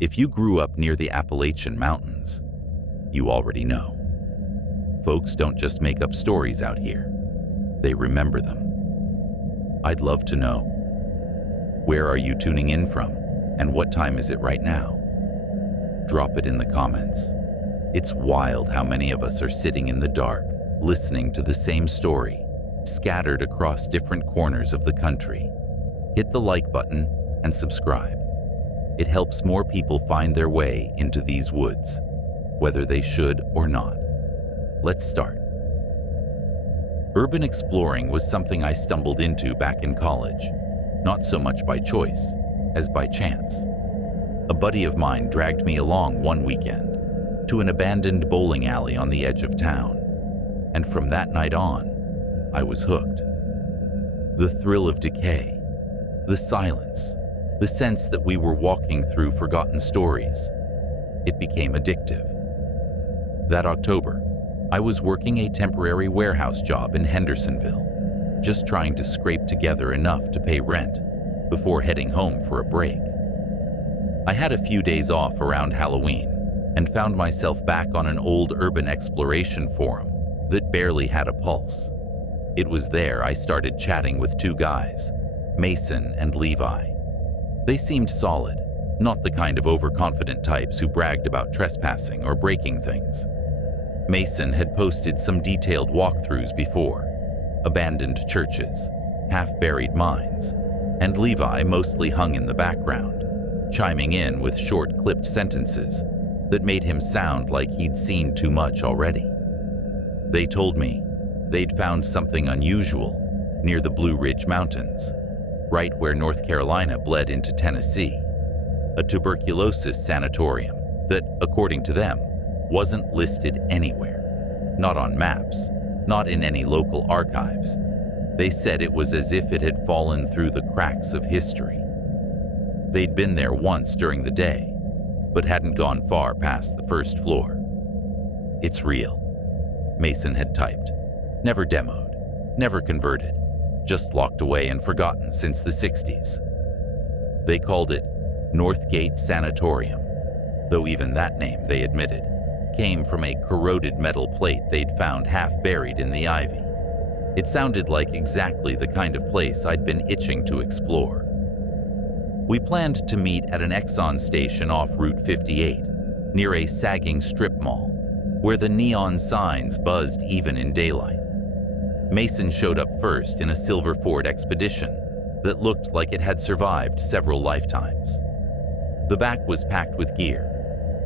If you grew up near the Appalachian Mountains, you already know. Folks don't just make up stories out here. They remember them. I'd love to know. Where are you tuning in from, and what time is it right now? Drop it in the comments. It's wild how many of us are sitting in the dark, listening to the same story, scattered across different corners of the country. Hit the like button and subscribe. It helps more people find their way into these woods, whether they should or not. Let's start. Urban exploring was something I stumbled into back in college, not so much by choice as by chance. A buddy of mine dragged me along one weekend to an abandoned bowling alley on the edge of town, and from that night on, I was hooked. The thrill of decay, the silence, the sense that we were walking through forgotten stories, it became addictive. That October, I was working a temporary warehouse job in Hendersonville, just trying to scrape together enough to pay rent before heading home for a break. I had a few days off around Halloween and found myself back on an old urban exploration forum that barely had a pulse. It was there I started chatting with two guys, Mason and Levi. They seemed solid, not the kind of overconfident types who bragged about trespassing or breaking things. Mason had posted some detailed walkthroughs before, abandoned churches, half-buried mines, and Levi mostly hung in the background, chiming in with short clipped sentences that made him sound like he'd seen too much already. They told me they'd found something unusual near the Blue Ridge Mountains, right where North Carolina bled into Tennessee, a tuberculosis sanatorium that, according to them, wasn't listed anywhere, not on maps, not in any local archives. They said it was as if it had fallen through the cracks of history. They'd been there once during the day, but hadn't gone far past the first floor. "It's real," Mason had typed. "Never demoed, never converted, just locked away and forgotten since the 60s. They called it Northgate Sanatorium, though even that name, they admitted, came from a corroded metal plate they'd found half buried in the ivy. It sounded like exactly the kind of place I'd been itching to explore. We planned to meet at an Exxon station off Route 58, near a sagging strip mall, where the neon signs buzzed even in daylight. Mason showed up first in a silver Ford Expedition that looked like it had survived several lifetimes. The back was packed with gear: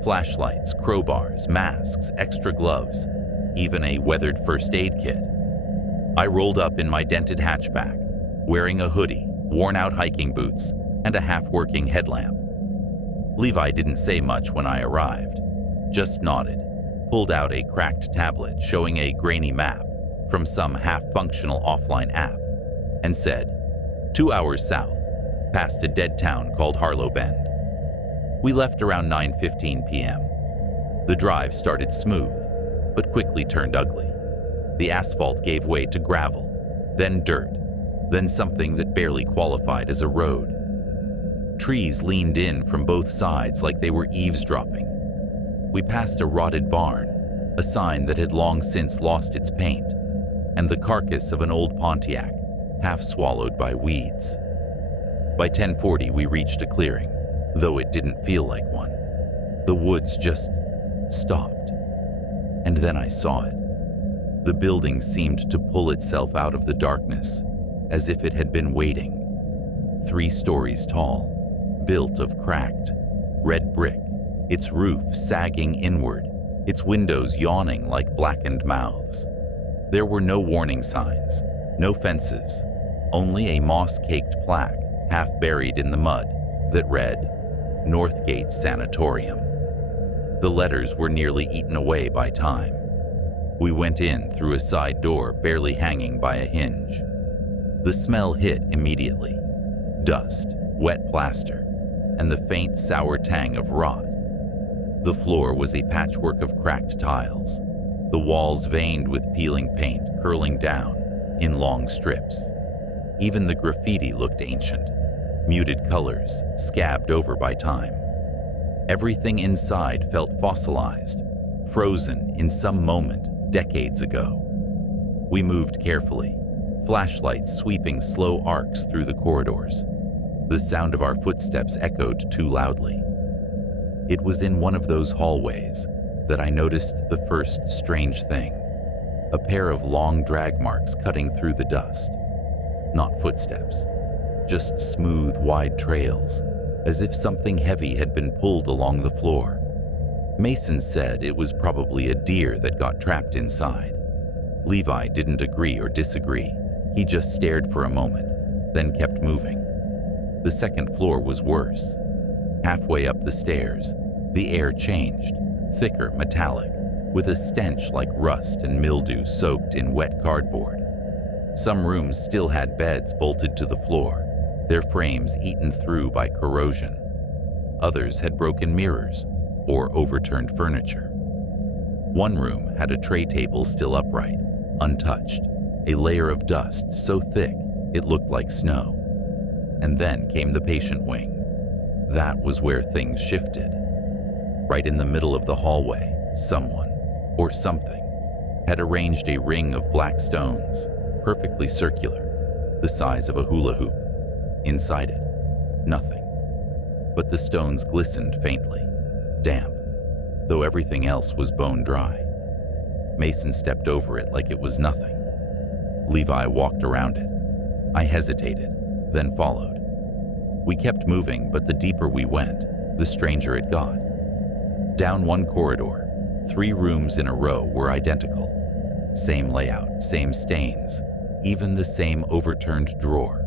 flashlights, crowbars, masks, extra gloves, even a weathered first aid kit. I rolled up in my dented hatchback, wearing a hoodie, worn-out hiking boots, and a half-working headlamp. Levi didn't say much when I arrived, just nodded, pulled out a cracked tablet showing a grainy map from some half-functional offline app, and said, 2 hours south, past a dead town called Harlow Bend. We left around 9:15 p.m. The drive started smooth, but quickly turned ugly. The asphalt gave way to gravel, then dirt, then something that barely qualified as a road. Trees leaned in from both sides like they were eavesdropping. We passed a rotted barn, a sign that had long since lost its paint, and the carcass of an old Pontiac, half swallowed by weeds. By 10:40, we reached a clearing, though it didn't feel like one. The woods just stopped. And then I saw it. The building seemed to pull itself out of the darkness, as if it had been waiting. 3 stories tall, built of cracked, red brick, its roof sagging inward, its windows yawning like blackened mouths. There were no warning signs, no fences, only a moss-caked plaque half buried in the mud that read, Northgate Sanatorium. The letters were nearly eaten away by time. We went in through a side door barely hanging by a hinge. The smell hit immediately: dust, wet plaster, and the faint sour tang of rot. The floor was a patchwork of cracked tiles, the walls veined with peeling paint curling down in long strips. Even the graffiti looked ancient, muted colors scabbed over by time. Everything inside felt fossilized, frozen in some moment decades ago. We moved carefully, flashlights sweeping slow arcs through the corridors. The sound of our footsteps echoed too loudly. It was in one of those hallways that I noticed the first strange thing. A pair of long drag marks cutting through the dust. Not footsteps, just smooth, wide trails, as if something heavy had been pulled along the floor. Mason said it was probably a deer that got trapped inside. Levi didn't agree or disagree. He just stared for a moment, then kept moving. The second floor was worse. Halfway up the stairs, the air changed, thicker, metallic, with a stench like rust and mildew soaked in wet cardboard. Some rooms still had beds bolted to the floor, their frames eaten through by corrosion. Others had broken mirrors or overturned furniture. One room had a tray table still upright, untouched, a layer of dust so thick it looked like snow. And then came the patient wing. That was where things shifted. Right in the middle of the hallway, someone, or something, had arranged a ring of black stones, perfectly circular, the size of a hula hoop. Inside it, nothing. But the stones glistened faintly, damp, though everything else was bone dry. Mason stepped over it like it was nothing. Levi walked around it. I hesitated, then followed. We kept moving, but the deeper we went, the stranger it got. Down one corridor, 3 rooms in a row were identical. Same layout, same stains, even the same overturned drawer.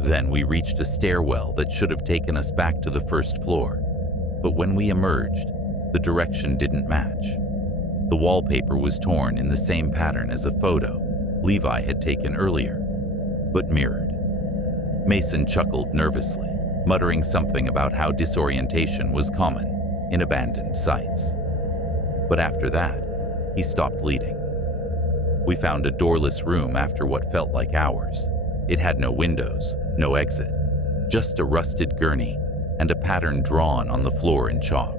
Then we reached a stairwell that should have taken us back to the first floor. But when we emerged, the direction didn't match. The wallpaper was torn in the same pattern as a photo Levi had taken earlier, but mirrored. Mason chuckled nervously, muttering something about how disorientation was common in abandoned sites. But after that, he stopped leading. We found a doorless room after what felt like hours. It had no windows, no exit, just a rusted gurney and a pattern drawn on the floor in chalk.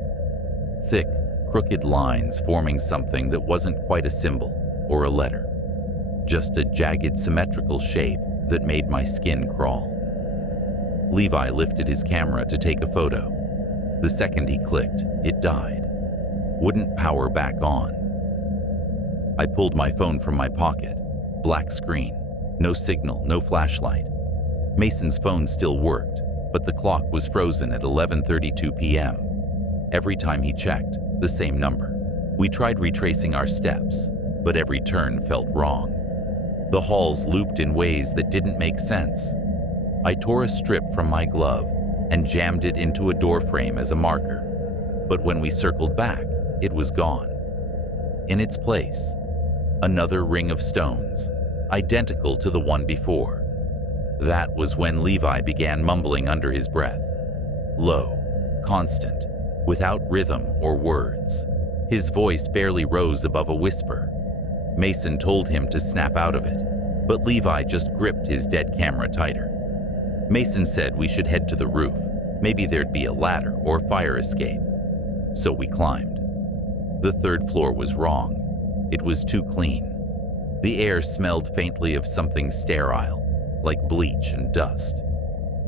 Thick, crooked lines forming something that wasn't quite a symbol or a letter, just a jagged, symmetrical shape that made my skin crawl. Levi lifted his camera to take a photo. The second he clicked, it died. Wouldn't power back on. I pulled my phone from my pocket. Black screen. No signal, no flashlight. Mason's phone still worked, but the clock was frozen at 11:32 p.m. Every time he checked, the same number. We tried retracing our steps, but every turn felt wrong. The halls looped in ways that didn't make sense. I tore a strip from my glove and jammed it into a door frame as a marker. But when we circled back, it was gone. In its place, another ring of stones, identical to the one before. That was when Levi began mumbling under his breath. Low, constant, without rhythm or words. His voice barely rose above a whisper. Mason told him to snap out of it, but Levi just gripped his dead camera tighter. Mason said we should head to the roof. Maybe there'd be a ladder or fire escape. So we climbed. The 3rd floor was wrong. It was too clean. The air smelled faintly of something sterile, like bleach and dust.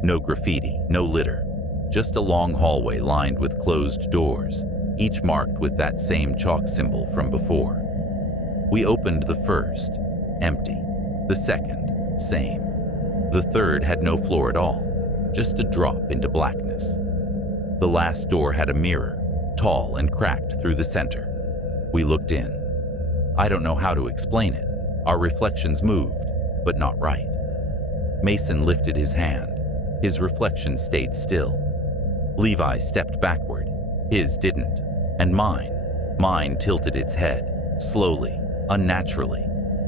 No graffiti, no litter, just a long hallway lined with closed doors, each marked with that same chalk symbol from before. We opened the first, empty. The second, same. The third had no floor at all, just a drop into blackness. The last door had a mirror, tall and cracked through the center. We looked in. I don't know how to explain it. Our reflections moved, but not right. Mason lifted his hand. His reflection stayed still. Levi stepped backward. His didn't. And mine tilted its head, slowly, unnaturally.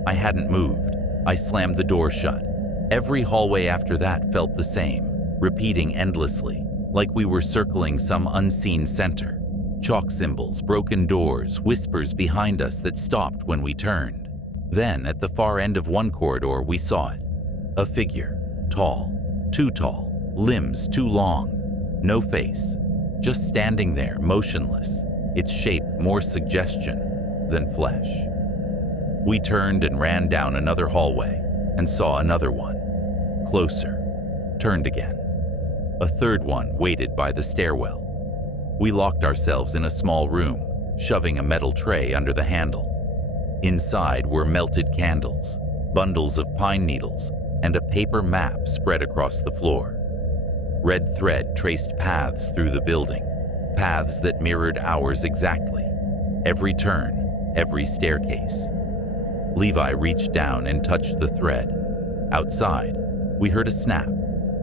I hadn't moved. I slammed the door shut. Every hallway after that felt the same, repeating endlessly, like we were circling some unseen center. Chalk symbols, broken doors, whispers behind us that stopped when we turned. Then, at the far end of one corridor, we saw it. A figure, tall, too tall, limbs too long, no face, just standing there, motionless, its shape more suggestion than flesh. We turned and ran down another hallway and saw another one. Closer. Turned again. A third one waited by the stairwell. We locked ourselves in a small room, shoving a metal tray under the handle. Inside were melted candles, bundles of pine needles, and a paper map spread across the floor. Red thread traced paths through the building, paths that mirrored ours exactly. Every turn, every staircase. Levi reached down and touched the thread. Outside, we heard a snap,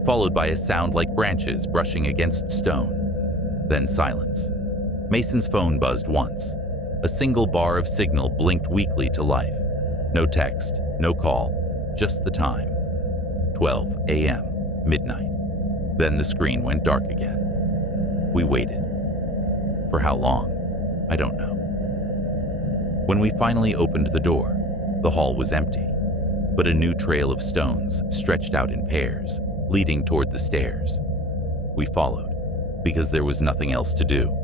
followed by a sound like branches brushing against stone. Then silence. Mason's phone buzzed once. A single bar of signal blinked weakly to life. No text, no call, just the time. 12 a.m., midnight. Then the screen went dark again. We waited. For how long? I don't know. When we finally opened the door, the hall was empty, but a new trail of stones stretched out in pairs, leading toward the stairs. We followed, because there was nothing else to do.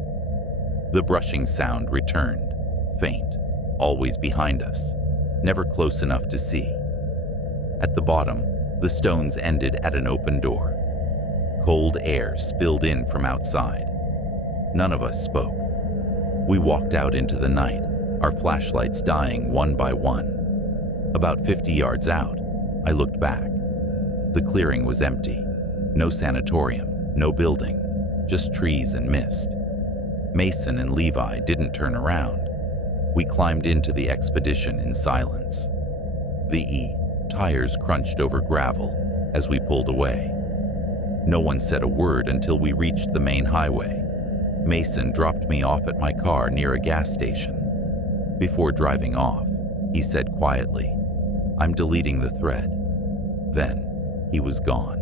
The brushing sound returned, faint, always behind us, never close enough to see. At the bottom, the stones ended at an open door. Cold air spilled in from outside. None of us spoke. We walked out into the night, our flashlights dying one by one. About 50 yards out, I looked back. The clearing was empty. No sanatorium, no building, just trees and mist. Mason and Levi didn't turn around. We climbed into the expedition in silence. The tires crunched over gravel as we pulled away. No one said a word until we reached the main highway. Mason dropped me off at my car near a gas station. Before driving off, he said quietly, "I'm deleting the thread." Then, he was gone.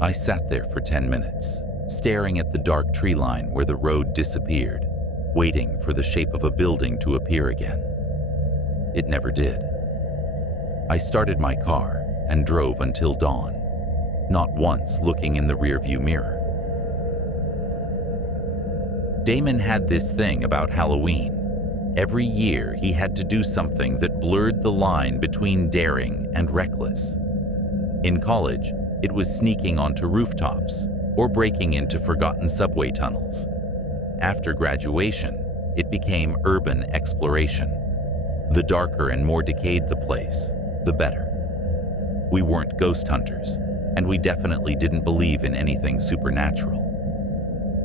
I sat there for 10 minutes, staring at the dark tree line where the road disappeared, waiting for the shape of a building to appear again. It never did. I started my car and drove until dawn, not once looking in the rearview mirror. Damon had this thing about Halloween. Every year, he had to do something that blurred the line between daring and reckless. In college, it was sneaking onto rooftops or breaking into forgotten subway tunnels. After graduation, it became urban exploration. The darker and more decayed the place, the better. We weren't ghost hunters, and we definitely didn't believe in anything supernatural.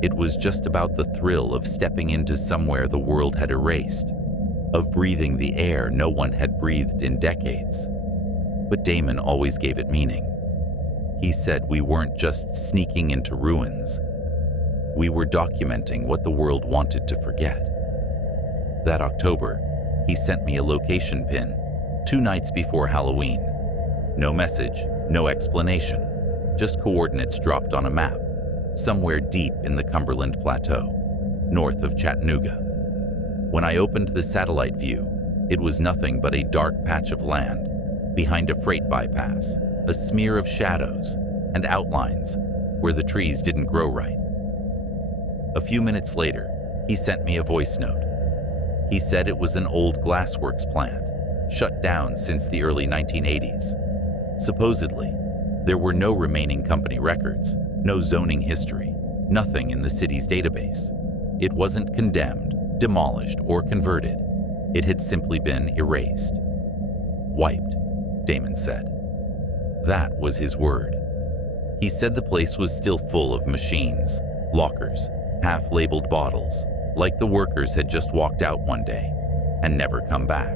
It was just about the thrill of stepping into somewhere the world had erased, of breathing the air no one had breathed in decades. But Damon always gave it meaning. He said we weren't just sneaking into ruins. We were documenting what the world wanted to forget. That October, he sent me a location pin, 2 nights before Halloween. No message, no explanation, just coordinates dropped on a map, somewhere deep in the Cumberland Plateau, north of Chattanooga. When I opened the satellite view, it was nothing but a dark patch of land, behind a freight bypass, a smear of shadows and outlines where the trees didn't grow right. A few minutes later, he sent me a voice note. He said it was an old glassworks plant, shut down since the early 1980s. Supposedly, there were no remaining company records, no zoning history, nothing in the city's database. It wasn't condemned, demolished, or converted. It had simply been erased. Wiped, Damon said. That was his word. He said the place was still full of machines, lockers, half-labeled bottles, like the workers had just walked out one day and never come back.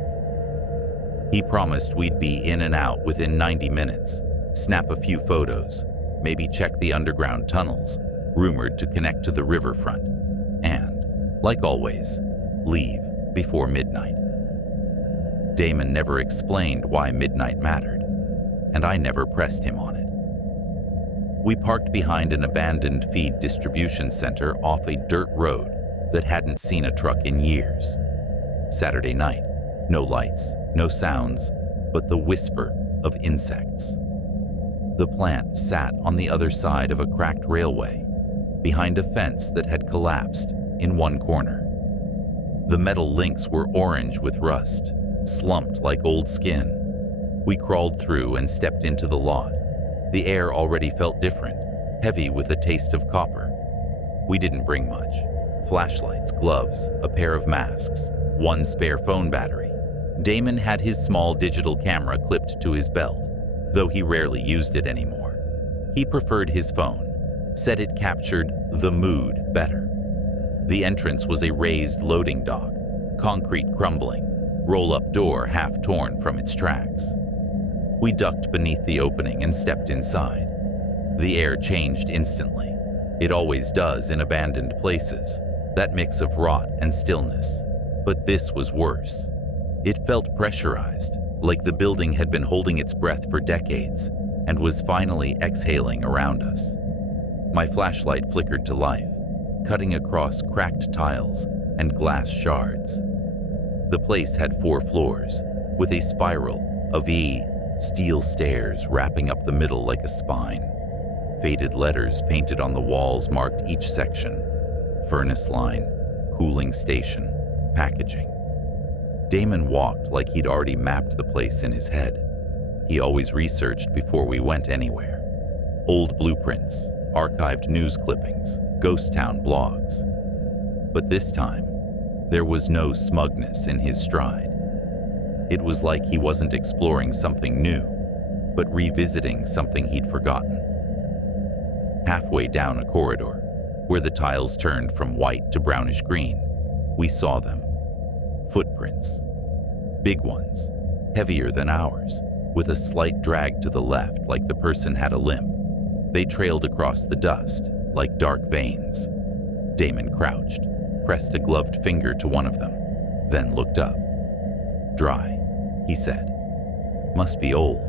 He promised we'd be in and out within 90 minutes, snap a few photos, maybe check the underground tunnels, rumored to connect to the riverfront, and, like always, leave before midnight. Damon never explained why midnight mattered, and I never pressed him on it. We parked behind an abandoned feed distribution center off a dirt road that hadn't seen a truck in years. Saturday night, no lights, no sounds, but the whisper of insects. The plant sat on the other side of a cracked railway, behind a fence that had collapsed in one corner. The metal links were orange with rust, slumped like old skin. We crawled through and stepped into the lot. The air already felt different, heavy with a taste of copper. We didn't bring much. Flashlights, gloves, a pair of masks, one spare phone battery. Damon had his small digital camera clipped to his belt, though he rarely used it anymore. He preferred his phone, said it captured the mood better. The entrance was a raised loading dock, concrete crumbling, roll-up door half torn from its tracks. We ducked beneath the opening and stepped inside. The air changed instantly. It always does in abandoned places, that mix of rot and stillness. But this was worse. It felt pressurized, like the building had been holding its breath for decades and was finally exhaling around us. My flashlight flickered to life, cutting across cracked tiles and glass shards. The place had 4 floors, with a spiral of steel stairs wrapping up the middle like a spine. Faded letters painted on the walls marked each section: furnace line, cooling station, packaging. Damon walked like he'd already mapped the place in his head. He always researched before we went anywhere. Old blueprints, archived news clippings, ghost town blogs. But this time, there was no smugness in his stride. It was like he wasn't exploring something new, but revisiting something he'd forgotten. Halfway down a corridor, where the tiles turned from white to brownish green, we saw them. Footprints. Big ones, heavier than ours, with a slight drag to the left like the person had a limp. They trailed across the dust like dark veins. Damon crouched, pressed a gloved finger to one of them, then looked up. Dry, he said. Must be old.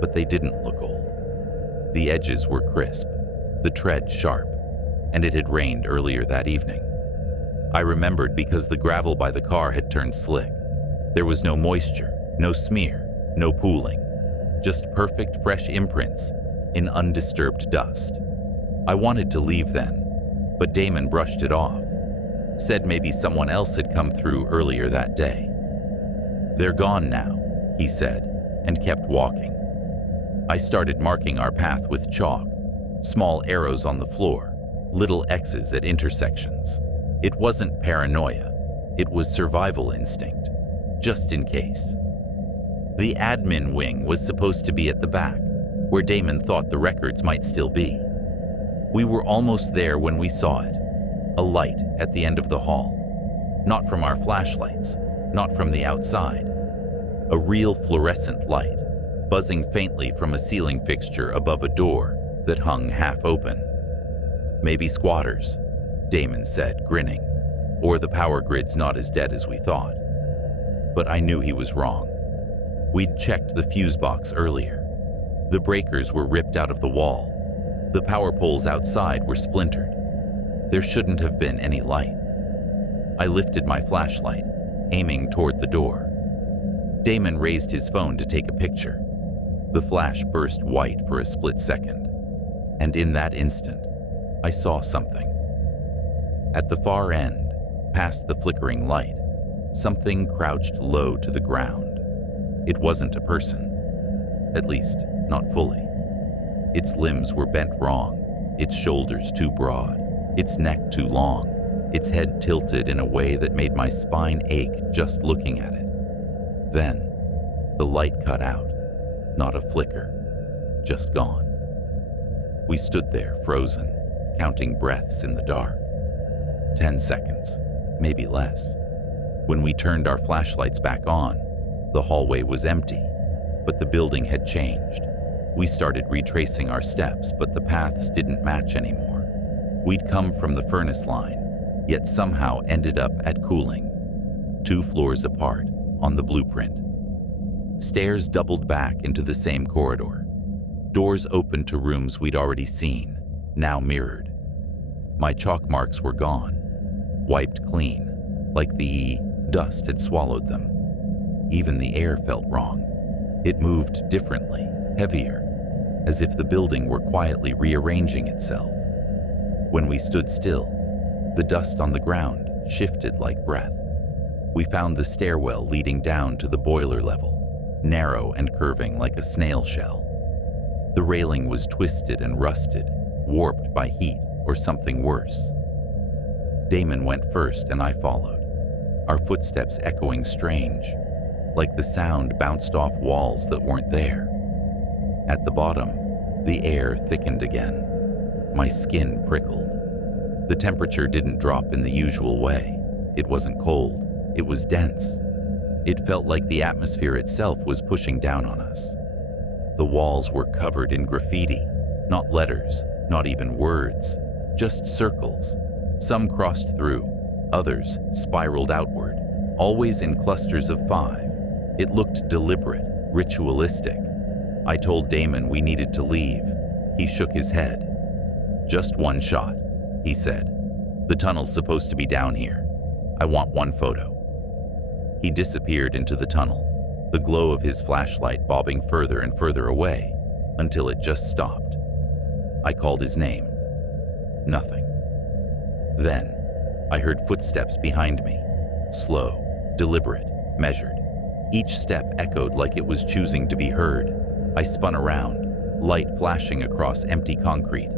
But they didn't look old. The edges were crisp, the tread sharp, and it had rained earlier that evening. I remembered because the gravel by the car had turned slick. There was no moisture, no smear, no pooling, just perfect fresh imprints in undisturbed dust. I wanted to leave then, but Damon brushed it off, said maybe someone else had come through earlier that day. They're gone now, he said, and kept walking. I started marking our path with chalk, small arrows on the floor, little X's at intersections. It wasn't paranoia, it was survival instinct, just in case. The admin wing was supposed to be at the back, where Damon thought the records might still be. We were almost there when we saw it, a light at the end of the hall. Not from our flashlights, not from the outside. A real fluorescent light, buzzing faintly from a ceiling fixture above a door that hung half open. Maybe squatters, Damon said, grinning, or the power grid's not as dead as we thought. But I knew he was wrong. We'd checked the fuse box earlier. The breakers were ripped out of the wall. The power poles outside were splintered. There shouldn't have been any light. I lifted my flashlight, aiming toward the door. Damon raised his phone to take a picture. The flash burst white for a split second, and in that instant, I saw something. At the far end, past the flickering light, something crouched low to the ground. It wasn't a person, at least not fully. Its limbs were bent wrong, its shoulders too broad, its neck too long, its head tilted in a way that made my spine ache just looking at it. Then, the light cut out, not a flicker, just gone. We stood there frozen, counting breaths in the dark. 10 seconds, maybe less. When we turned our flashlights back on, the hallway was empty, but the building had changed. We started retracing our steps, but the paths didn't match anymore. We'd come from the furnace line, yet somehow ended up at cooling, 2 floors apart on the blueprint. Stairs doubled back into the same corridor. Doors opened to rooms we'd already seen, now mirrored. My chalk marks were gone, wiped clean, like the dust had swallowed them. Even the air felt wrong. It moved differently, heavier, as if the building were quietly rearranging itself. When we stood still, the dust on the ground shifted like breath. We found the stairwell leading down to the boiler level, narrow and curving like a snail shell. The railing was twisted and rusted, warped by heat or something worse. Damon went first and I followed, our footsteps echoing strange, like the sound bounced off walls that weren't there. At the bottom, the air thickened again. My skin prickled. The temperature didn't drop in the usual way. It wasn't cold, it was dense. It felt like the atmosphere itself was pushing down on us. The walls were covered in graffiti, not letters, not even words, just circles. Some crossed through, others spiraled outward, always in clusters of 5. It looked deliberate, ritualistic. I told Damon we needed to leave. He shook his head. "Just one shot," he said. "The tunnel's supposed to be down here. I want one photo." He disappeared into the tunnel, the glow of his flashlight bobbing further and further away until it just stopped. I called his name. Nothing. Then, I heard footsteps behind me, slow, deliberate, measured. Each step echoed like it was choosing to be heard. I spun around, light flashing across empty concrete.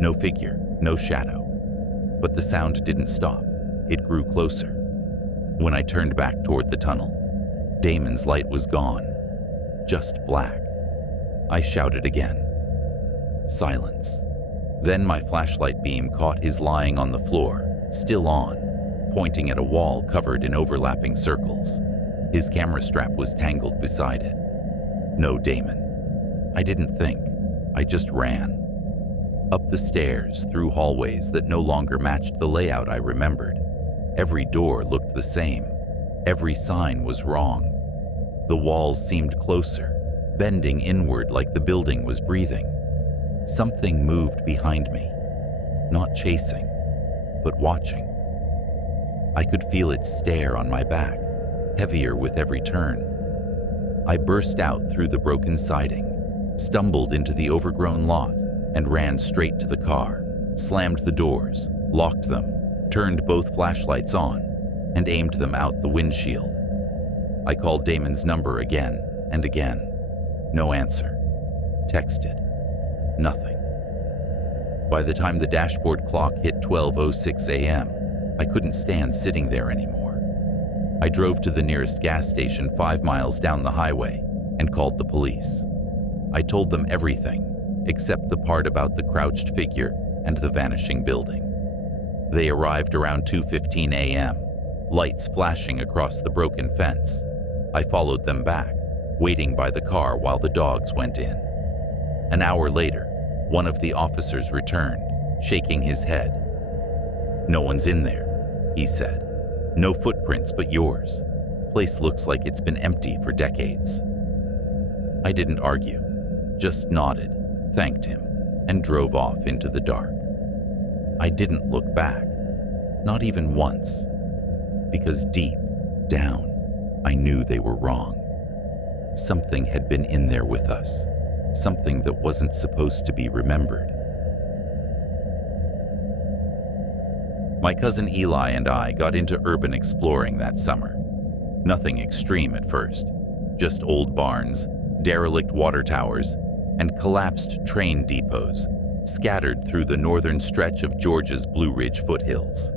No figure, no shadow. But the sound didn't stop. It grew closer. When I turned back toward the tunnel, Damon's light was gone, just black. I shouted again. Silence. Then my flashlight beam caught his lying on the floor, still on, pointing at a wall covered in overlapping circles. His camera strap was tangled beside it. No Damon. I didn't think. I just ran. Up the stairs, through hallways that no longer matched the layout I remembered. Every door looked the same. Every sign was wrong. The walls seemed closer, bending inward like the building was breathing. Something moved behind me, not chasing, but watching. I could feel its stare on my back, heavier with every turn. I burst out through the broken siding, stumbled into the overgrown lot, and ran straight to the car, slammed the doors, locked them, turned both flashlights on, and aimed them out the windshield. I called Damon's number again and again. No answer. Texted. Nothing. By the time the dashboard clock hit 12:06 a.m., I couldn't stand sitting there anymore. I drove to the nearest gas station 5 miles down the highway and called the police. I told them everything, except the part about the crouched figure and the vanishing building. They arrived around 2:15 a.m., lights flashing across the broken fence. I followed them back, waiting by the car while the dogs went in. An hour later, one of the officers returned, shaking his head. "No one's in there," he said. "No footprints but yours. Place looks like it's been empty for decades." I didn't argue, just nodded, thanked him, and drove off into the dark. I didn't look back, not even once, because deep down, I knew they were wrong. Something had been in there with us, something that wasn't supposed to be remembered. My cousin Eli and I got into urban exploring that summer. Nothing extreme at first, just old barns, derelict water towers, and collapsed train depots scattered through the northern stretch of Georgia's Blue Ridge foothills.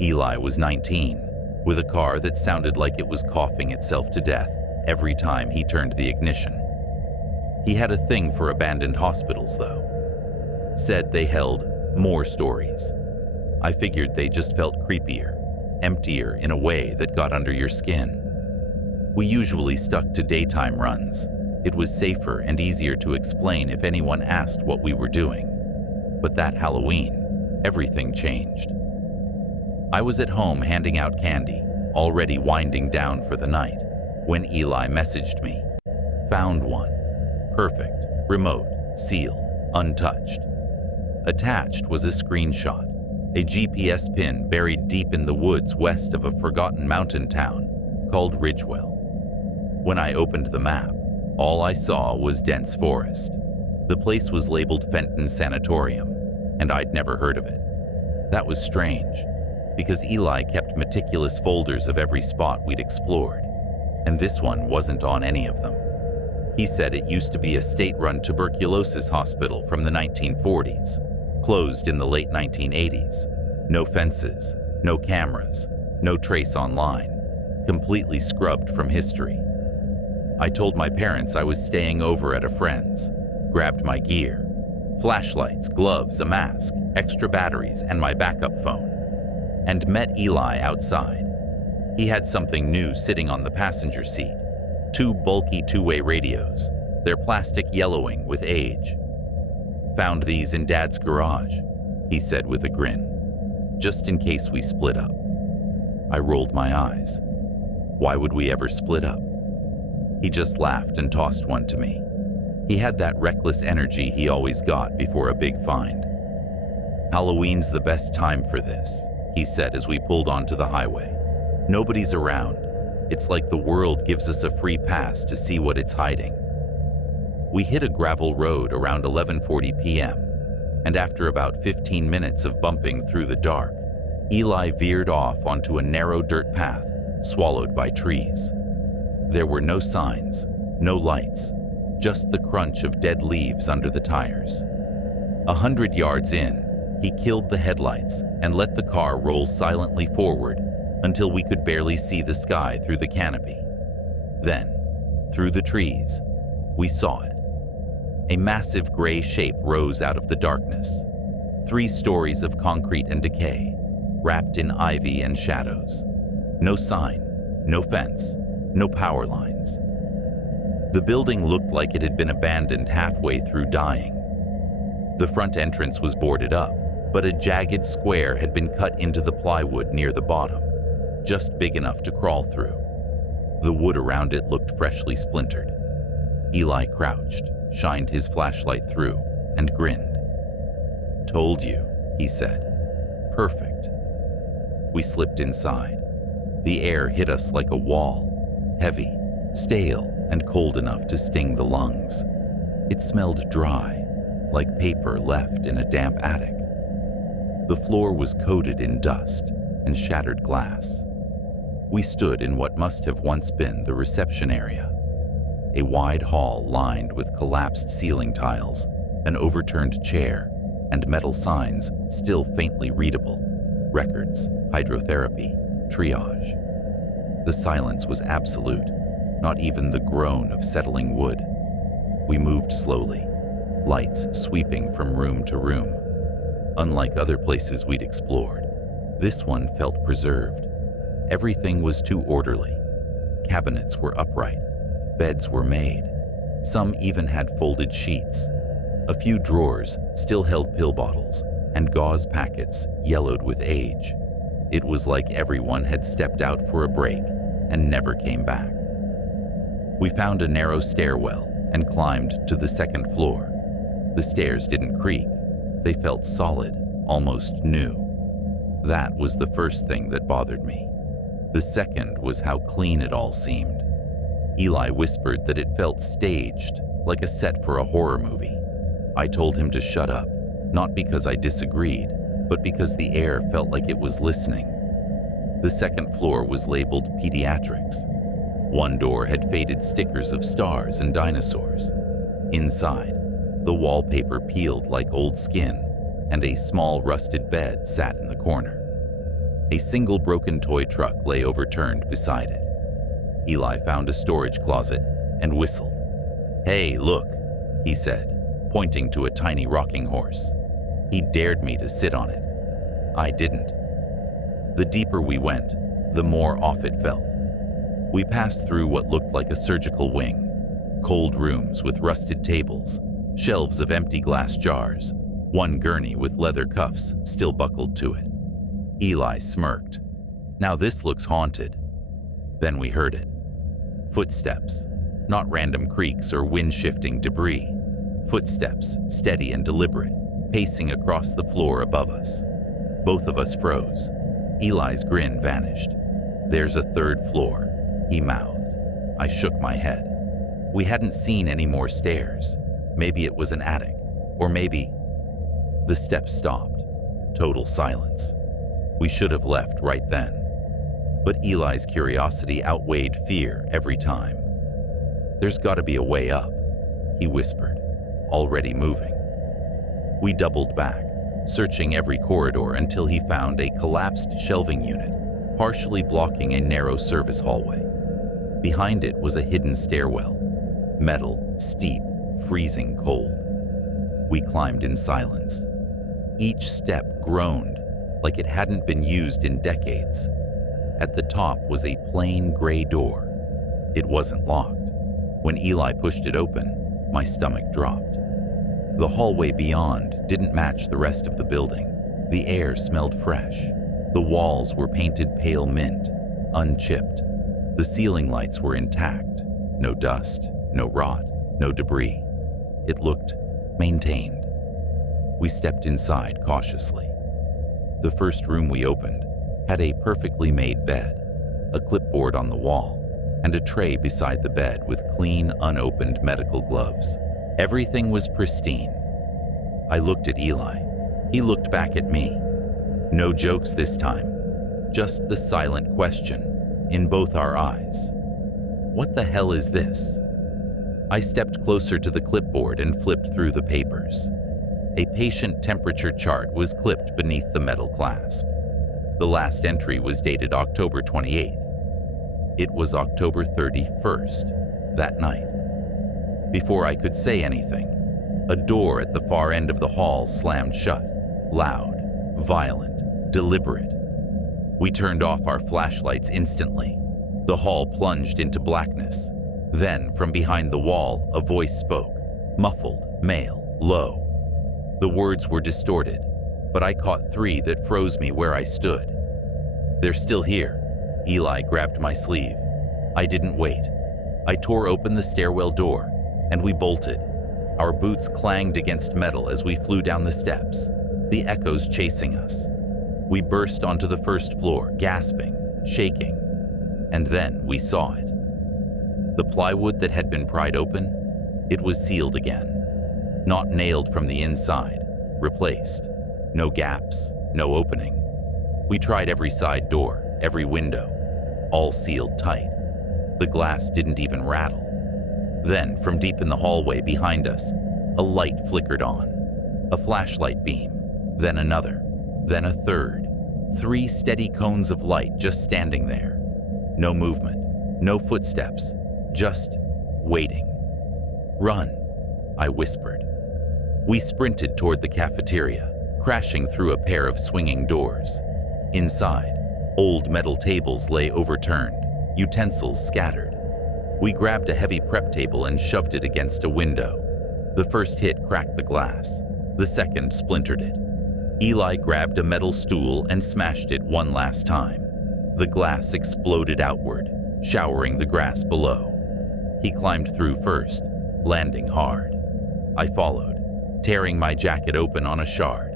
Eli was 19, with a car that sounded like it was coughing itself to death every time he turned the ignition. He had a thing for abandoned hospitals, though. Said they held more stories. I figured they just felt creepier, emptier in a way that got under your skin. We usually stuck to daytime runs. It was safer and easier to explain if anyone asked what we were doing. But that Halloween, everything changed. I was at home handing out candy, already winding down for the night, when Eli messaged me. Found one. Perfect, remote, sealed, untouched. Attached was a screenshot, a GPS pin buried deep in the woods west of a forgotten mountain town called Ridgewell. When I opened the map, all I saw was dense forest. The place was labeled Fenton Sanatorium. and I'd never heard of it. That was strange, because Eli kept meticulous folders of every spot we'd explored, and this one wasn't on any of them. He said it used to be a state-run tuberculosis hospital from the 1940s, closed in the late 1980s. No fences, no cameras, no trace online, completely scrubbed from history. I told my parents I was staying over at a friend's, grabbed my gear, flashlights, gloves, a mask, extra batteries, and my backup phone, and met Eli outside. He had something new sitting on the passenger seat, two bulky two-way radios, their plastic yellowing with age. "Found these in Dad's garage," he said with a grin, "just in case we split up." I rolled my eyes. Why would we ever split up? He just laughed and tossed one to me. He had that reckless energy he always got before a big find. "Halloween's the best time for this," he said as we pulled onto the highway. "Nobody's around. It's like the world gives us a free pass to see what it's hiding." We hit a gravel road around 11:40 p.m., and after about 15 minutes of bumping through the dark, Eli veered off onto a narrow dirt path swallowed by trees. There were no signs, no lights, just the crunch of dead leaves under the tires. 100 yards in, he killed the headlights and let the car roll silently forward until we could barely see the sky through the canopy. Then, through the trees, we saw it. A massive gray shape rose out of the darkness. 3 stories of concrete and decay, wrapped in ivy and shadows. No sign, no fence, no power lines. The building looked like it had been abandoned halfway through dying. The front entrance was boarded up, but a jagged square had been cut into the plywood near the bottom, just big enough to crawl through. The wood around it looked freshly splintered. Eli crouched, shined his flashlight through, and grinned. "Told you," he said. "Perfect." We slipped inside. The air hit us like a wall, heavy, stale, and cold enough to sting the lungs. It smelled dry, like paper left in a damp attic. The floor was coated in dust and shattered glass. We stood in what must have once been the reception area, a wide hall lined with collapsed ceiling tiles, an overturned chair, and metal signs still faintly readable: records, hydrotherapy, triage. The silence was absolute, not even the groan of settling wood. We moved slowly, lights sweeping from room to room. Unlike other places we'd explored, this one felt preserved. Everything was too orderly. Cabinets were upright, beds were made. Some even had folded sheets. A few drawers still held pill bottles and gauze packets yellowed with age. It was like everyone had stepped out for a break and never came back. We found a narrow stairwell and climbed to the 2nd floor. The stairs didn't creak. They felt solid, almost new. That was the first thing that bothered me. The second was how clean it all seemed. Eli whispered that it felt staged, like a set for a horror movie. I told him to shut up, not because I disagreed, but because the air felt like it was listening. The 2nd floor was labeled pediatrics. One door had faded stickers of stars and dinosaurs. Inside, the wallpaper peeled like old skin, and a small rusted bed sat in the corner. A single broken toy truck lay overturned beside it. Eli found a storage closet and whistled. "Hey, look," he said, pointing to a tiny rocking horse. He dared me to sit on it. I didn't. The deeper we went, the more off it felt. We passed through what looked like a surgical wing, cold rooms with rusted tables, shelves of empty glass jars, one gurney with leather cuffs still buckled to it. Eli smirked. "Now this looks haunted." Then we heard it. Footsteps, not random creaks or wind-shifting debris. Footsteps, steady and deliberate, pacing across the floor above us. Both of us froze. Eli's grin vanished. "There's a 3rd floor," he mouthed. I shook my head. We hadn't seen any more stairs. Maybe it was an attic, or maybe... The steps stopped. Total silence. We should have left right then. But Eli's curiosity outweighed fear every time. "There's got to be a way up," he whispered, already moving. We doubled back, searching every corridor until he found a collapsed shelving unit, partially blocking a narrow service hallway. Behind it was a hidden stairwell, metal, steep, freezing cold. We climbed in silence. Each step groaned like it hadn't been used in decades. At the top was a plain gray door. It wasn't locked. When Eli pushed it open, my stomach dropped. The hallway beyond didn't match the rest of the building. The air smelled fresh. The walls were painted pale mint, unchipped. The ceiling lights were intact. No dust, no rot, no debris. It looked maintained. We stepped inside cautiously. The first room we opened had a perfectly made bed, a clipboard on the wall, and a tray beside the bed with clean, unopened medical gloves. Everything was pristine. I looked at Eli. He looked back at me. No jokes this time, just the silent question in both our eyes. What the hell is this? I stepped closer to the clipboard and flipped through the papers. A patient temperature chart was clipped beneath the metal clasp. The last entry was dated October 28th. It was October 31st, that night. Before I could say anything, a door at the far end of the hall slammed shut, loud, violent, deliberate. We turned off our flashlights instantly. The hall plunged into blackness. Then, from behind the wall, a voice spoke, muffled, male, low. The words were distorted, but I caught three that froze me where I stood. "They're still here." Eli grabbed my sleeve. I didn't wait. I tore open the stairwell door, and we bolted. Our boots clanged against metal as we flew down the steps, the echoes chasing us. We burst onto the first floor, gasping, shaking, and then we saw it. The plywood that had been pried open, it was sealed again. Not nailed from the inside, replaced. No gaps, no opening. We tried every side door, every window, all sealed tight. The glass didn't even rattle. Then, from deep in the hallway behind us, a light flickered on. A flashlight beam, then another, then a third. 3 steady cones of light just standing there. No movement, no footsteps, just waiting. "Run," I whispered. We sprinted toward the cafeteria, crashing through a pair of swinging doors. Inside, old metal tables lay overturned, utensils scattered. We grabbed a heavy prep table and shoved it against a window. The first hit cracked the glass. The second splintered it. Eli grabbed a metal stool and smashed it one last time. The glass exploded outward, showering the grass below. He climbed through first, landing hard. I followed, tearing my jacket open on a shard.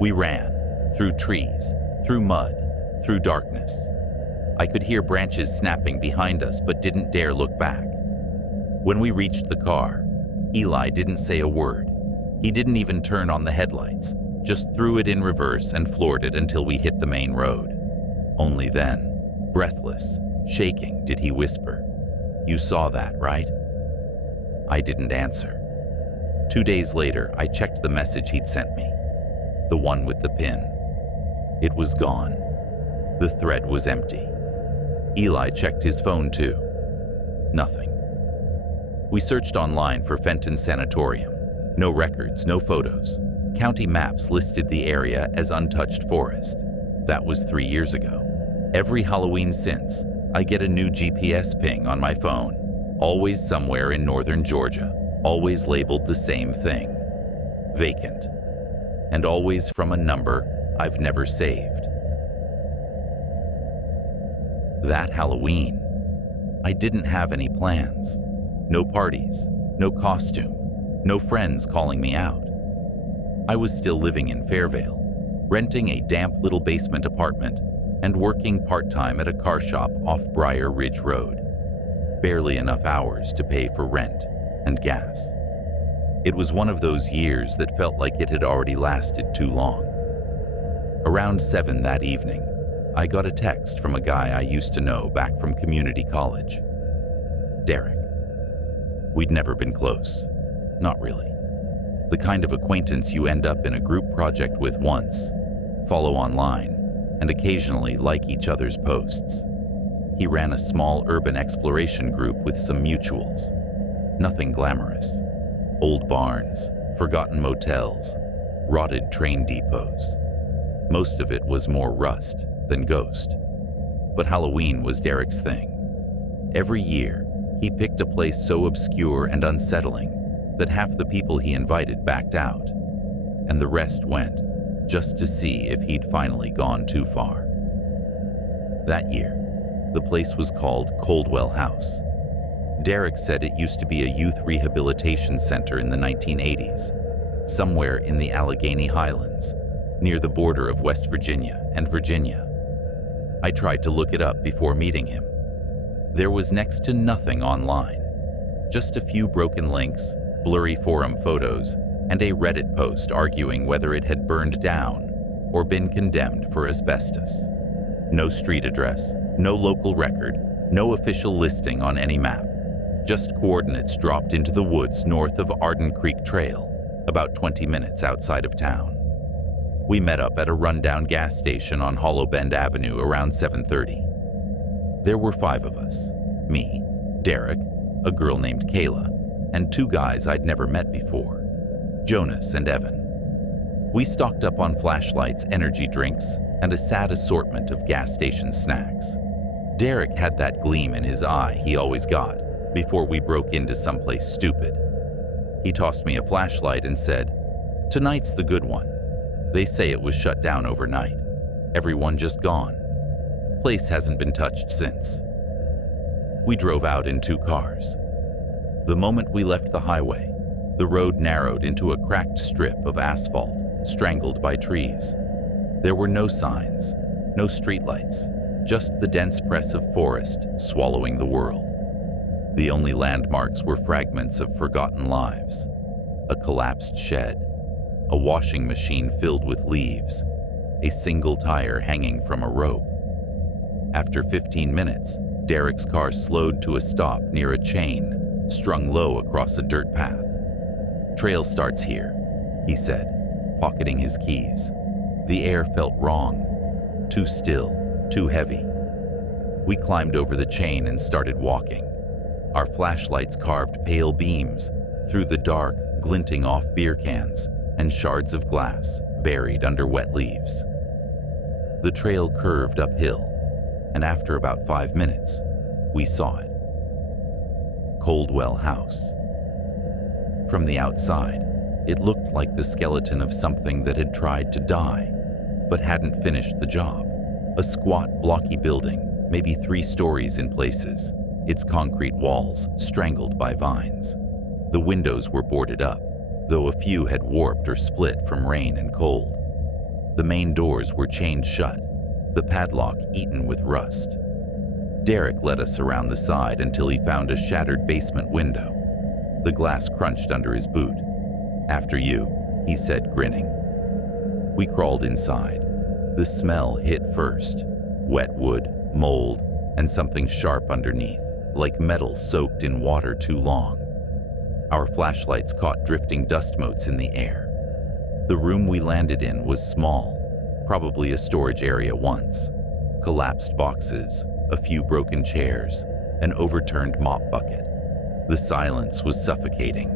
We ran, through trees, through mud, through darkness. I could hear branches snapping behind us but didn't dare look back. When we reached the car, Eli didn't say a word. He didn't even turn on the headlights, just threw it in reverse and floored it until we hit the main road. Only then, breathless, shaking, did he whisper, "You saw that, right?" I didn't answer. 2 days later, I checked the message he'd sent me, the one with the pin. It was gone. The thread was empty. Eli checked his phone too. Nothing. We searched online for Fenton Sanatorium. No records, no photos. County maps listed the area as untouched forest. That was 3 years ago. Every Halloween since, I get a new GPS ping on my phone, always somewhere in northern Georgia, always labeled the same thing, vacant, and always from a number I've never saved. That Halloween, I didn't have any plans. No parties, no costume, no friends calling me out. I was still living in Fairvale, renting a damp little basement apartment and working part-time at a car shop off Briar Ridge Road. Barely enough hours to pay for rent and gas. It was one of those years that felt like it had already lasted too long. Around 7 that evening, I got a text from a guy I used to know back from community college. Derek. We'd never been close. Not really. The kind of acquaintance you end up in a group project with once, follow online, and occasionally like each other's posts. He ran a small urban exploration group with some mutuals. Nothing glamorous. Old barns, forgotten motels, rotted train depots. Most of it was more rust than ghost. But Halloween was Derek's thing. Every year, he picked a place so obscure and unsettling that half the people he invited backed out, and the rest went just to see if he'd finally gone too far. That year, the place was called Coldwell House. Derek said it used to be a youth rehabilitation center in the 1980s, somewhere in the Allegheny Highlands, near the border of West Virginia and Virginia. I tried to look it up before meeting him. There was next to nothing online, just a few broken links, blurry forum photos, and a Reddit post arguing whether it had burned down or been condemned for asbestos. No street address, no local record, no official listing on any map, just coordinates dropped into the woods north of Arden Creek Trail, about 20 minutes outside of town. We met up at a rundown gas station on Hollow Bend Avenue around 7:30. There were 5 of us, me, Derek, a girl named Kayla, and 2 guys I'd never met before, Jonas and Evan. We stocked up on flashlights, energy drinks, and a sad assortment of gas station snacks. Derek had that gleam in his eye he always got before we broke into someplace stupid. He tossed me a flashlight and said, "Tonight's the good one. They say it was shut down overnight. Everyone just gone. Place hasn't been touched since." We drove out in 2 cars. The moment we left the highway, the road narrowed into a cracked strip of asphalt, strangled by trees. There were no signs, no streetlights, just the dense press of forest swallowing the world. The only landmarks were fragments of forgotten lives, a collapsed shed, a washing machine filled with leaves, a single tire hanging from a rope. After 15 minutes, Derek's car slowed to a stop near a chain strung low across a dirt path. "Trail starts here," he said, pocketing his keys. The air felt wrong, too still, too heavy. We climbed over the chain and started walking. Our flashlights carved pale beams through the dark, glinting off beer cans and shards of glass buried under wet leaves. The trail curved uphill, and after about 5 minutes, we saw it. Coldwell House. From the outside, it looked like the skeleton of something that had tried to die, but hadn't finished the job. A squat, blocky building, maybe 3 stories in places, its concrete walls strangled by vines. The windows were boarded up, though a few had warped or split from rain and cold. The main doors were chained shut, the padlock eaten with rust. Derek led us around the side until he found a shattered basement window. The glass crunched under his boot. "After you," he said, grinning. We crawled inside. The smell hit first. Wet wood, mold, and something sharp underneath, like metal soaked in water too long. Our flashlights caught drifting dust motes in the air. The room we landed in was small, probably a storage area once. Collapsed boxes, a few broken chairs, an overturned mop bucket. The silence was suffocating.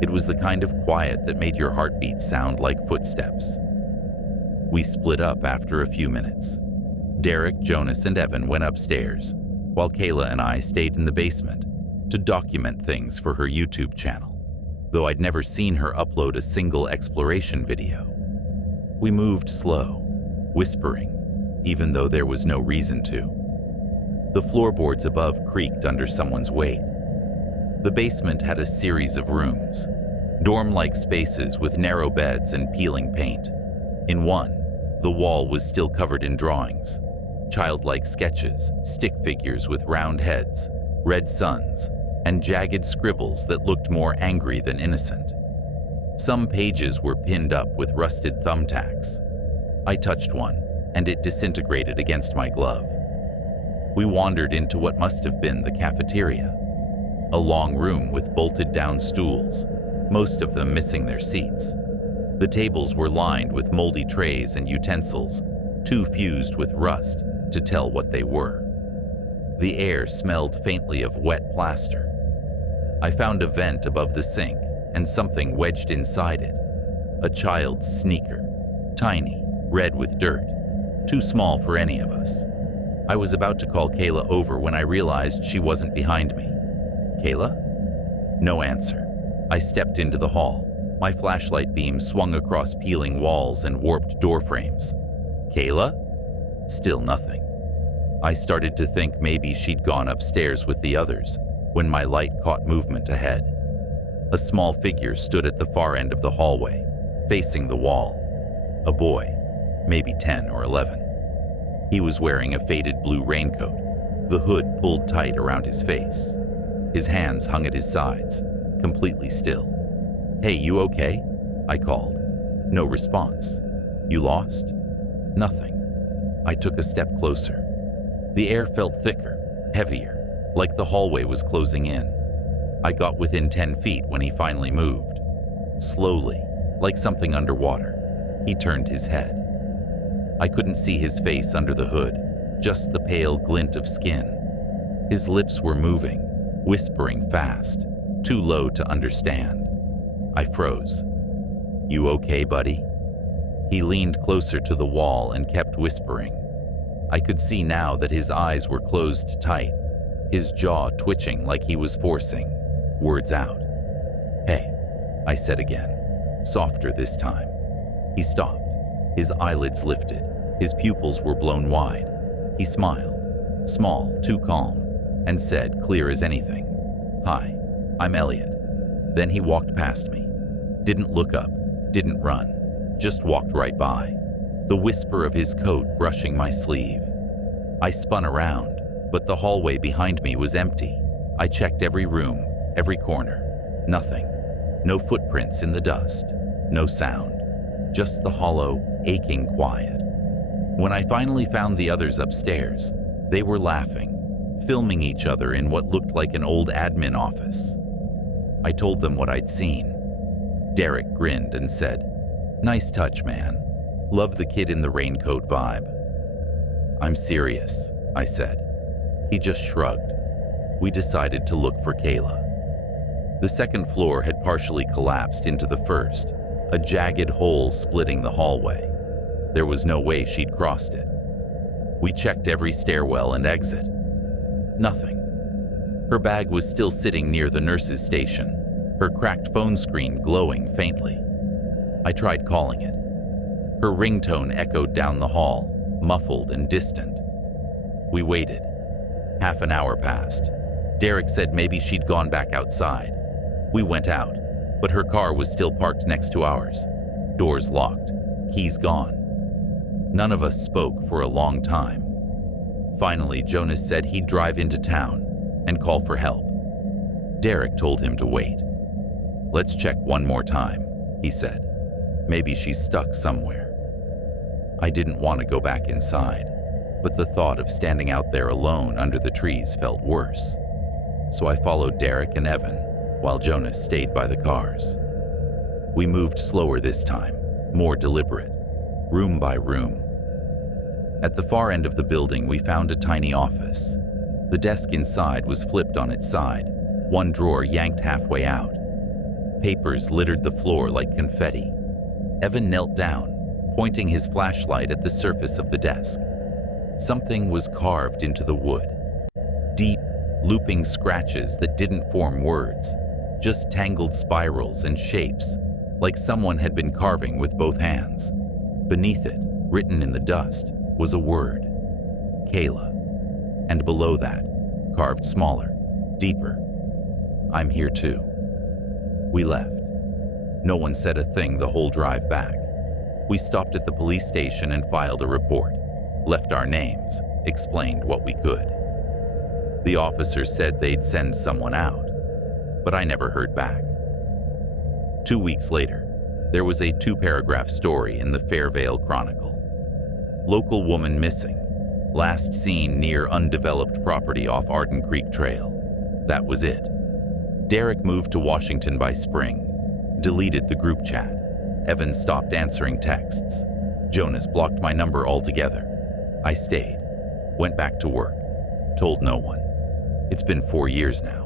It was the kind of quiet that made your heartbeat sound like footsteps. We split up after a few minutes. Derek, Jonas, and Evan went upstairs, while Kayla and I stayed in the basement to document things for her YouTube channel, though I'd never seen her upload a single exploration video. We moved slow, whispering, even though there was no reason to. The floorboards above creaked under someone's weight. The basement had a series of rooms, dorm-like spaces with narrow beds and peeling paint. In one, the wall was still covered in drawings, childlike sketches, stick figures with round heads, red suns, and jagged scribbles that looked more angry than innocent. Some pages were pinned up with rusted thumbtacks. I touched one, and it disintegrated against my glove. We wandered into what must have been the cafeteria, a long room with bolted-down stools, most of them missing their seats. The tables were lined with moldy trays and utensils, too fused with rust to tell what they were. The air smelled faintly of wet plaster. I found a vent above the sink and something wedged inside it. A child's sneaker, tiny, red with dirt, too small for any of us. I was about to call Kayla over when I realized she wasn't behind me. Kayla? No answer. I stepped into the hall. My flashlight beam swung across peeling walls and warped door frames. Kayla? Still nothing. I started to think maybe she'd gone upstairs with the others when my light caught movement ahead. A small figure stood at the far end of the hallway, facing the wall. A boy, maybe 10 or 11. He was wearing a faded blue raincoat, the hood pulled tight around his face. His hands hung at his sides, completely still. "Hey, you okay?" I called. No response. "You lost?" Nothing. I took a step closer. The air felt thicker, heavier, like the hallway was closing in. I got within 10 feet when he finally moved. Slowly, like something underwater, he turned his head. I couldn't see his face under the hood, just the pale glint of skin. His lips were moving, whispering fast, too low to understand. I froze. "You okay, buddy?" He leaned closer to the wall and kept whispering. I could see now that his eyes were closed tight, his jaw twitching like he was forcing words out. "Hey," I said again, softer this time. He stopped. His eyelids lifted. His pupils were blown wide. He smiled, small, too calm, and said, clear as anything, "Hi, I'm Elliot." Then he walked past me. Didn't look up, didn't run, just walked right by, the whisper of his coat brushing my sleeve. I spun around, but the hallway behind me was empty. I checked every room, every corner. Nothing. No footprints in the dust. No sound. Just the hollow, aching quiet. When I finally found the others upstairs, they were laughing, filming each other in what looked like an old admin office. I told them what I'd seen. Derek grinned and said, "Nice touch, man. Love the kid in the raincoat vibe." "I'm serious," I said. He just shrugged. We decided to look for Kayla. The second floor had partially collapsed into the first, a jagged hole splitting the hallway. There was no way she'd crossed it. We checked every stairwell and exit. Nothing. Her bag was still sitting near the nurse's station, her cracked phone screen glowing faintly. I tried calling it. Her ringtone echoed down the hall, muffled and distant. We waited. Half an hour passed. Derek said maybe she'd gone back outside. We went out, but her car was still parked next to ours. Doors locked, keys gone. None of us spoke for a long time. Finally, Jonas said he'd drive into town and call for help. Derek told him to wait. "Let's check one more time," he said. "Maybe she's stuck somewhere." I didn't want to go back inside, but the thought of standing out there alone under the trees felt worse. So I followed Derek and Evan, while Jonas stayed by the cars. We moved slower this time, more deliberate, room by room. At the far end of the building, we found a tiny office. The desk inside was flipped on its side, one drawer yanked halfway out. Papers littered the floor like confetti. Evan knelt down, pointing his flashlight at the surface of the desk. Something was carved into the wood. Deep, looping scratches that didn't form words, just tangled spirals and shapes, like someone had been carving with both hands. Beneath it, written in the dust, was a word, Kayla. And below that, carved smaller, deeper, "I'm here too." We left. No one said a thing the whole drive back. We stopped at the police station and filed a report, left our names, explained what we could. The officers said they'd send someone out, but I never heard back. 2 weeks later, There was a 2-paragraph story in the Fairvale Chronicle. Local woman missing. Last seen near undeveloped property off Arden Creek Trail. That was it. Derek moved to Washington by spring. Deleted the group chat. Evan stopped answering texts. Jonas blocked my number altogether. I stayed. Went back to work. Told no one. It's been 4 years now.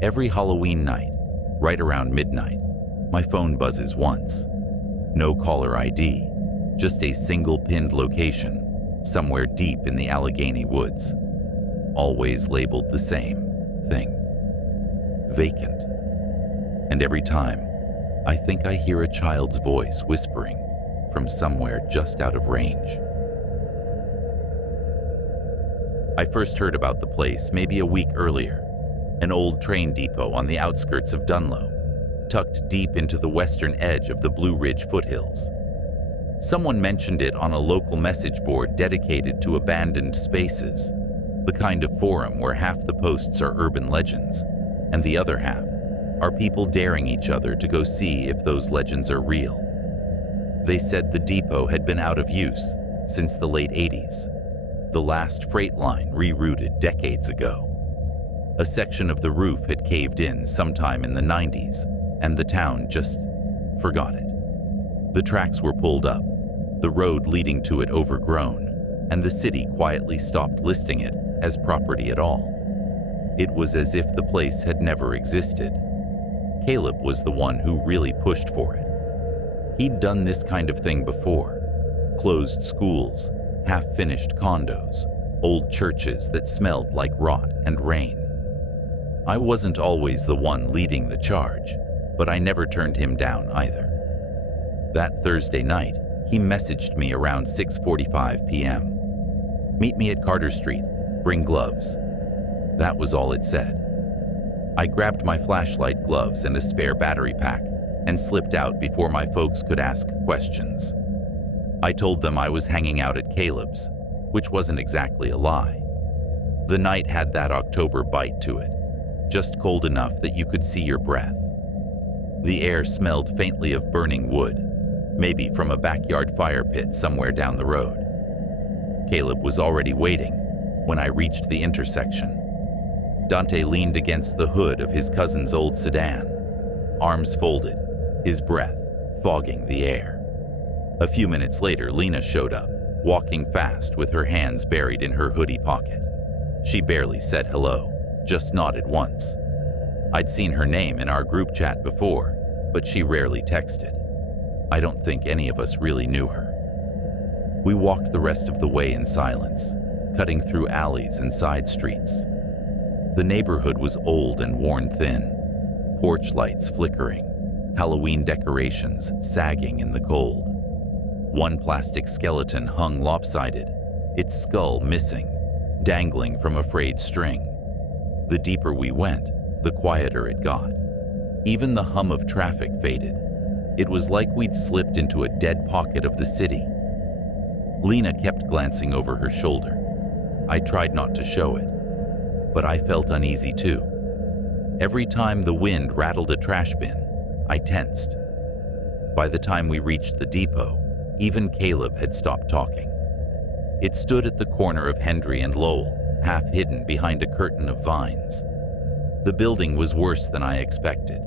Every Halloween night, right around midnight, my phone buzzes once. No caller ID, just a single pinned location, somewhere deep in the Allegheny woods. Always labeled the same thing. Vacant. And every time, I think I hear a child's voice whispering from somewhere just out of range. I first heard about the place maybe a week earlier. An old train depot on the outskirts of Dunlow, tucked deep into the western edge of the Blue Ridge foothills. Someone mentioned it on a local message board dedicated to abandoned spaces, the kind of forum where half the posts are urban legends, and the other half are people daring each other to go see if those legends are real. They said the depot had been out of use since the late 80s, the last freight line rerouted decades ago. A section of the roof had caved in sometime in the 90s, and the town just forgot it. The tracks were pulled up, the road leading to it overgrown, and the city quietly stopped listing it as property at all. It was as if the place had never existed. Caleb was the one who really pushed for it. He'd done this kind of thing before. Closed schools, half-finished condos, old churches that smelled like rot and rain. I wasn't always the one leading the charge, but I never turned him down either. That Thursday night, he messaged me around 6:45 p.m. Meet me at Carter Street, bring gloves. That was all it said. I grabbed my flashlight, gloves, and a spare battery pack and slipped out before my folks could ask questions. I told them I was hanging out at Caleb's, which wasn't exactly a lie. The night had that October bite to it, just cold enough that you could see your breath. The air smelled faintly of burning wood, maybe from a backyard fire pit somewhere down the road. Caleb was already waiting when I reached the intersection. Dante leaned against the hood of his cousin's old sedan, arms folded, his breath fogging the air. A few minutes later, Lena showed up, walking fast with her hands buried in her hoodie pocket. She barely said hello, just nodded once. I'd seen her name in our group chat before, but she rarely texted. I don't think any of us really knew her. We walked the rest of the way in silence, cutting through alleys and side streets. The neighborhood was old and worn thin, porch lights flickering, Halloween decorations sagging in the cold. One plastic skeleton hung lopsided, its skull missing, dangling from a frayed string. The deeper we went, the quieter it got. Even the hum of traffic faded. It was like we'd slipped into a dead pocket of the city. Lena kept glancing over her shoulder. I tried not to show it, but I felt uneasy too. Every time the wind rattled a trash bin, I tensed. By the time we reached the depot, even Caleb had stopped talking. It stood at the corner of Hendry and Lowell, half hidden behind a curtain of vines. The building was worse than I expected.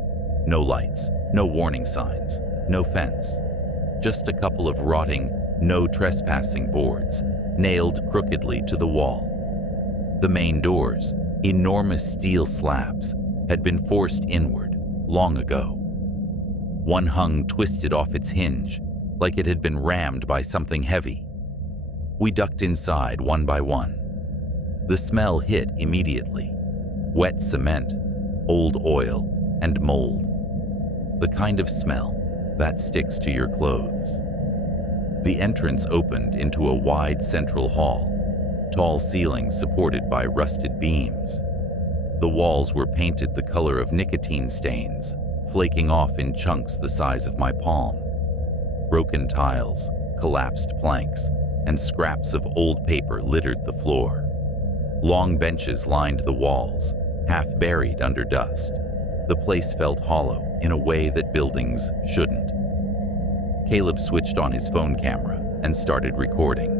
No lights, no warning signs, no fence. Just a couple of rotting, no trespassing boards, nailed crookedly to the wall. The main doors, enormous steel slabs, had been forced inward long ago. One hung twisted off its hinge, like it had been rammed by something heavy. We ducked inside one by one. The smell hit immediately. Wet cement, old oil, and mold. The kind of smell that sticks to your clothes. The entrance opened into a wide central hall, tall ceilings supported by rusted beams. The walls were painted the color of nicotine stains, flaking off in chunks the size of my palm. Broken tiles, collapsed planks, and scraps of old paper littered the floor. Long benches lined the walls, half buried under dust. The place felt hollow in a way that buildings shouldn't. Caleb switched on his phone camera and started recording,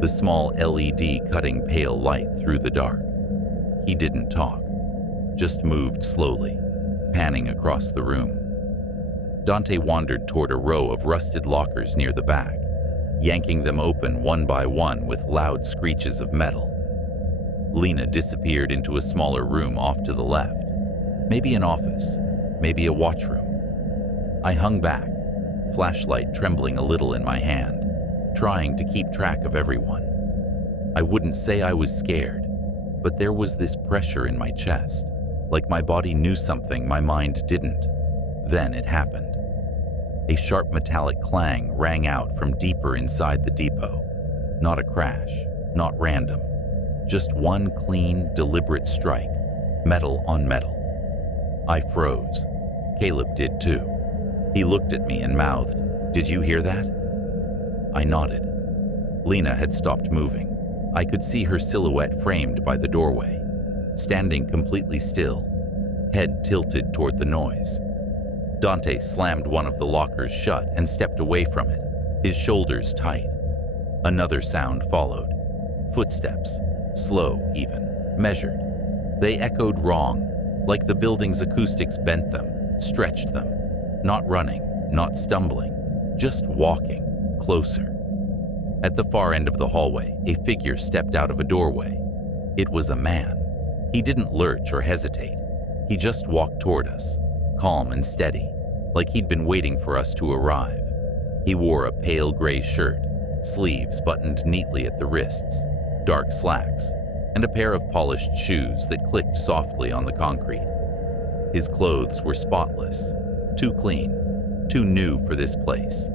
the small LED cutting pale light through the dark. He didn't talk, just moved slowly, panning across the room. Dante wandered toward a row of rusted lockers near the back, yanking them open one by one with loud screeches of metal. Lena disappeared into a smaller room off to the left, maybe an office, maybe a watchroom. I hung back, flashlight trembling a little in my hand, trying to keep track of everyone. I wouldn't say I was scared, but there was this pressure in my chest, like my body knew something my mind didn't. Then it happened. A sharp metallic clang rang out from deeper inside the depot. Not a crash, not random. Just one clean, deliberate strike, metal on metal. I froze. Caleb did too. He looked at me and mouthed, "Did you hear that?" I nodded. Lena had stopped moving. I could see her silhouette framed by the doorway, standing completely still, head tilted toward the noise. Dante slammed one of the lockers shut and stepped away from it, his shoulders tight. Another sound followed. Footsteps, slow even, measured. They echoed wrong, like the building's acoustics bent them, stretched them. Not running, not stumbling, just walking, closer. At the far end of the hallway, a figure stepped out of a doorway. It was a man. He didn't lurch or hesitate. He just walked toward us, calm and steady, like he'd been waiting for us to arrive. He wore a pale gray shirt, sleeves buttoned neatly at the wrists, dark slacks, and a pair of polished shoes that clicked softly on the concrete. His clothes were spotless, too clean, too new for this place.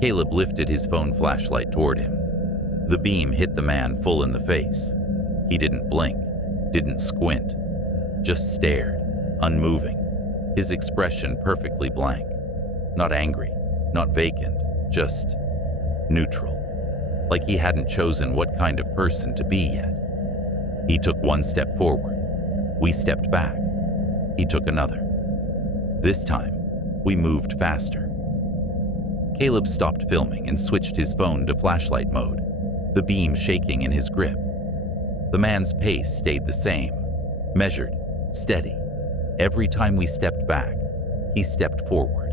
Caleb lifted his phone flashlight toward him. The beam hit the man full in the face. He didn't blink, didn't squint, just stared, unmoving, his expression perfectly blank. Not angry, not vacant, just neutral, like he hadn't chosen what kind of person to be yet. He took one step forward. We stepped back. He took another. This time, we moved faster. Caleb stopped filming and switched his phone to flashlight mode, the beam shaking in his grip. The man's pace stayed the same, measured, steady. Every time we stepped back, he stepped forward.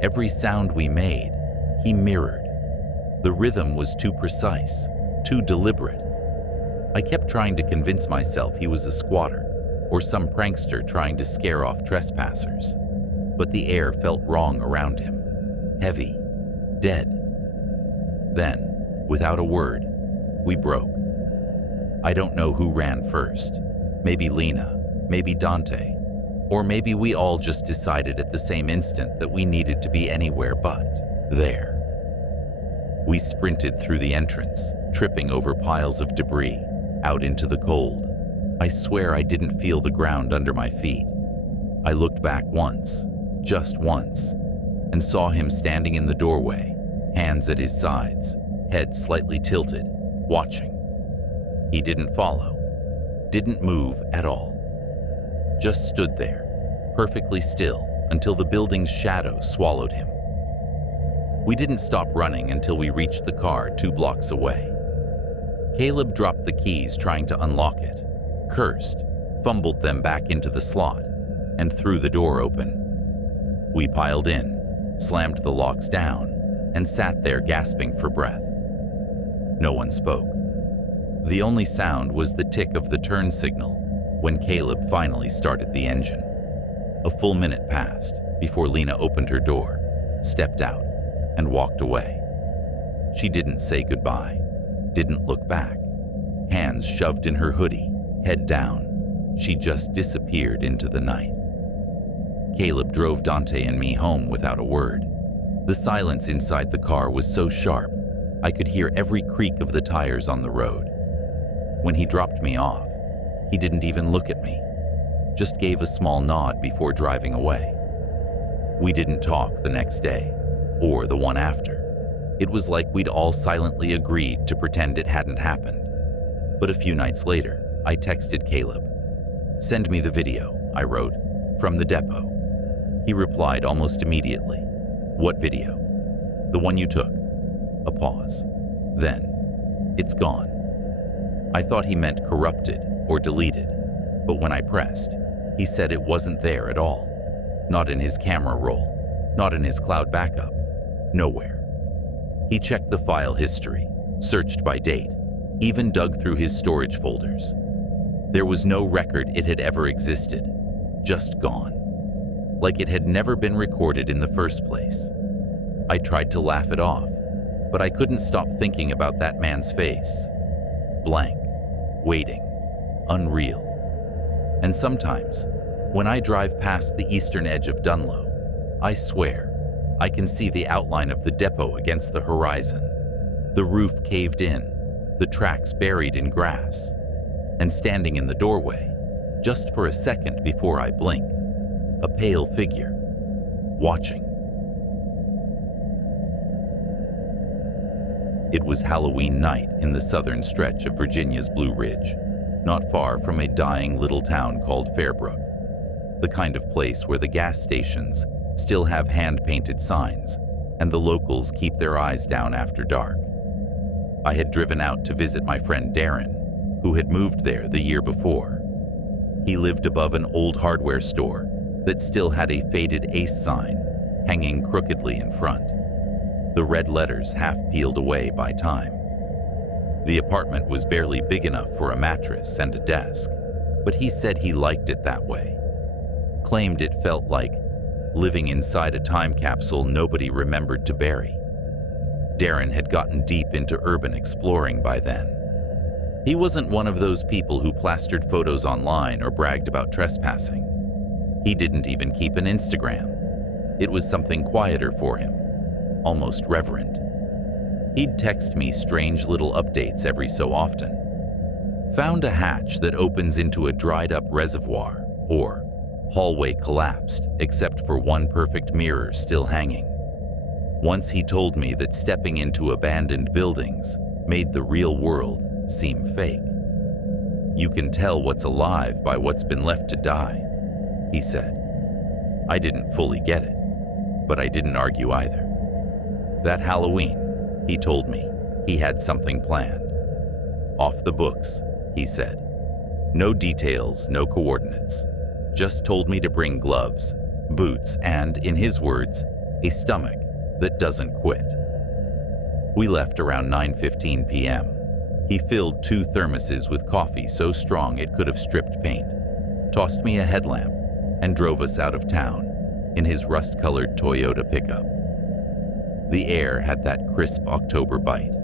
Every sound we made, he mirrored. The rhythm was too precise, too deliberate. I kept trying to convince myself he was a squatter or some prankster trying to scare off trespassers, but the air felt wrong around him, heavy, dead. Then, without a word, we broke. I don't know who ran first. Maybe Lena, maybe Dante, or maybe we all just decided at the same instant that we needed to be anywhere but there. We sprinted through the entrance, tripping over piles of debris, out into the cold. I swear I didn't feel the ground under my feet. I looked back once, just once, and saw him standing in the doorway, hands at his sides, head slightly tilted, watching. He didn't follow, didn't move at all. Just stood there, perfectly still, until the building's shadow swallowed him. We didn't stop running until we reached the car 2 blocks away. Caleb dropped the keys trying to unlock it, cursed, fumbled them back into the slot, and threw the door open. We piled in, slammed the locks down, and sat there gasping for breath. No one spoke. The only sound was the tick of the turn signal when Caleb finally started the engine. A full minute passed before Lena opened her door, stepped out, and walked away. She didn't say goodbye, didn't look back. Hands shoved in her hoodie, head down, she just disappeared into the night. Caleb drove Dante and me home without a word. The silence inside the car was so sharp, I could hear every creak of the tires on the road. When he dropped me off, he didn't even look at me, just gave a small nod before driving away. We didn't talk the next day, or the one after. It was like we'd all silently agreed to pretend it hadn't happened. But a few nights later, I texted Caleb. "Send me the video," I wrote, "from the depot." He replied almost immediately. What video? The one you took. A pause. Then, it's gone. I thought he meant corrupted or deleted, but when I pressed, he said it wasn't there at all. Not in his camera roll, not in his cloud backup, nowhere. He checked the file history, searched by date, even dug through his storage folders. There was no record it had ever existed, just gone. Like it had never been recorded in the first place. I tried to laugh it off, but I couldn't stop thinking about that man's face. Blank, waiting, unreal. And sometimes, when I drive past the eastern edge of Dunlow, I swear, I can see the outline of the depot against the horizon. The roof caved in, the tracks buried in grass. And standing in the doorway, just for a second before I blink, a pale figure, watching. It was Halloween night in the southern stretch of Virginia's Blue Ridge, not far from a dying little town called Fairbrook, the kind of place where the gas stations still have hand-painted signs and the locals keep their eyes down after dark. I had driven out to visit my friend Darren, who had moved there the year before. He lived above an old hardware store that still had a faded Ace sign hanging crookedly in front, the red letters half peeled away by time. The apartment was barely big enough for a mattress and a desk, but he said he liked it that way. Claimed it felt like living inside a time capsule nobody remembered to bury. Darren had gotten deep into urban exploring by then. He wasn't one of those people who plastered photos online or bragged about trespassing. He didn't even keep an Instagram. It was something quieter for him, almost reverent. He'd text me strange little updates every so often. Found a hatch that opens into a dried-up reservoir, or hallway collapsed except for one perfect mirror still hanging. Once he told me that stepping into abandoned buildings made the real world seem fake. You can tell what's alive by what's been left to die, he said. I didn't fully get it, but I didn't argue either. That Halloween, he told me, he had something planned. Off the books, he said. No details, no coordinates. Just told me to bring gloves, boots, and, in his words, a stomach that doesn't quit. We left around 9:15 p.m. He filled 2 thermoses with coffee so strong it could have stripped paint, tossed me a headlamp, and drove us out of town in his rust-colored Toyota pickup. The air had that crisp October bite,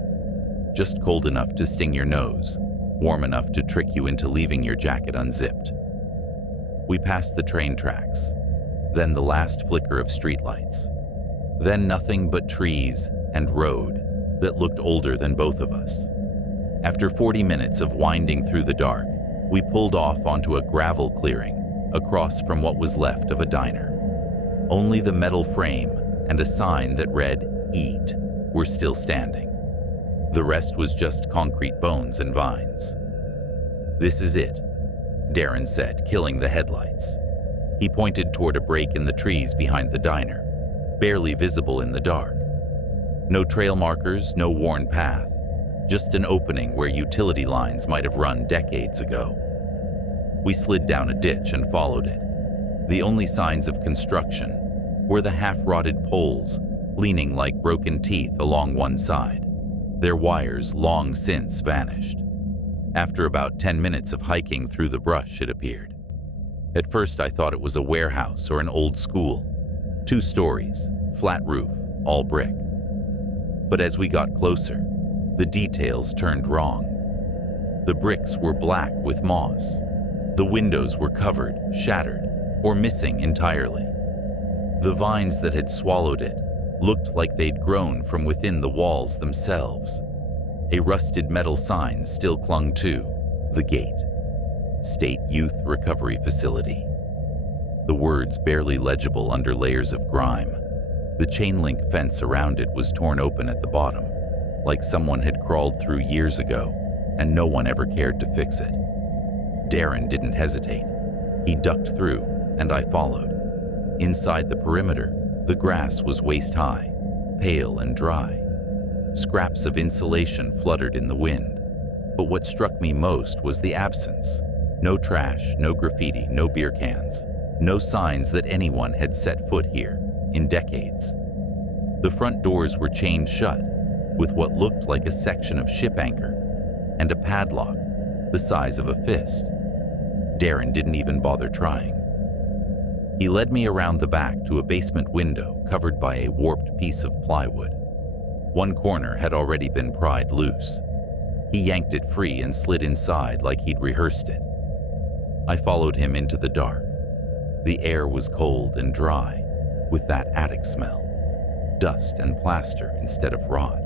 just cold enough to sting your nose, warm enough to trick you into leaving your jacket unzipped. We passed the train tracks, then the last flicker of streetlights, then nothing but trees and road that looked older than both of us. After 40 minutes of winding through the dark, we pulled off onto a gravel clearing across from what was left of a diner. Only the metal frame and a sign that read, "Eat," were still standing. The rest was just concrete bones and vines. "This is it," Darren said, killing the headlights. He pointed toward a break in the trees behind the diner, barely visible in the dark. No trail markers, no worn path, just an opening where utility lines might have run decades ago. We slid down a ditch and followed it. The only signs of construction were the half-rotted poles leaning like broken teeth along one side, their wires long since vanished. After about 10 minutes of hiking through the brush, it appeared. At first I thought it was a warehouse or an old school. 2 stories, flat roof, all brick. But as we got closer, the details turned wrong. The bricks were black with moss. The windows were covered, shattered, or missing entirely. The vines that had swallowed it looked like they'd grown from within the walls themselves. A rusted metal sign still clung to the gate. State Youth Recovery Facility. The words barely legible under layers of grime. The chain-link fence around it was torn open at the bottom, like someone had crawled through years ago, and no one ever cared to fix it. Darren didn't hesitate. He ducked through, and I followed. Inside the perimeter, The grass was waist-high, pale and dry. Scraps of insulation fluttered in the wind. But what struck me most was the absence. No trash, no graffiti, no beer cans. No signs that anyone had set foot here in decades. The front doors were chained shut, with what looked like a section of ship anchor, and a padlock the size of a fist. Darren didn't even bother trying. He led me around the back to a basement window covered by a warped piece of plywood. One corner had already been pried loose. He yanked it free and slid inside like he'd rehearsed it. I followed him into the dark. The air was cold and dry, with that attic smell. Dust and plaster instead of rot.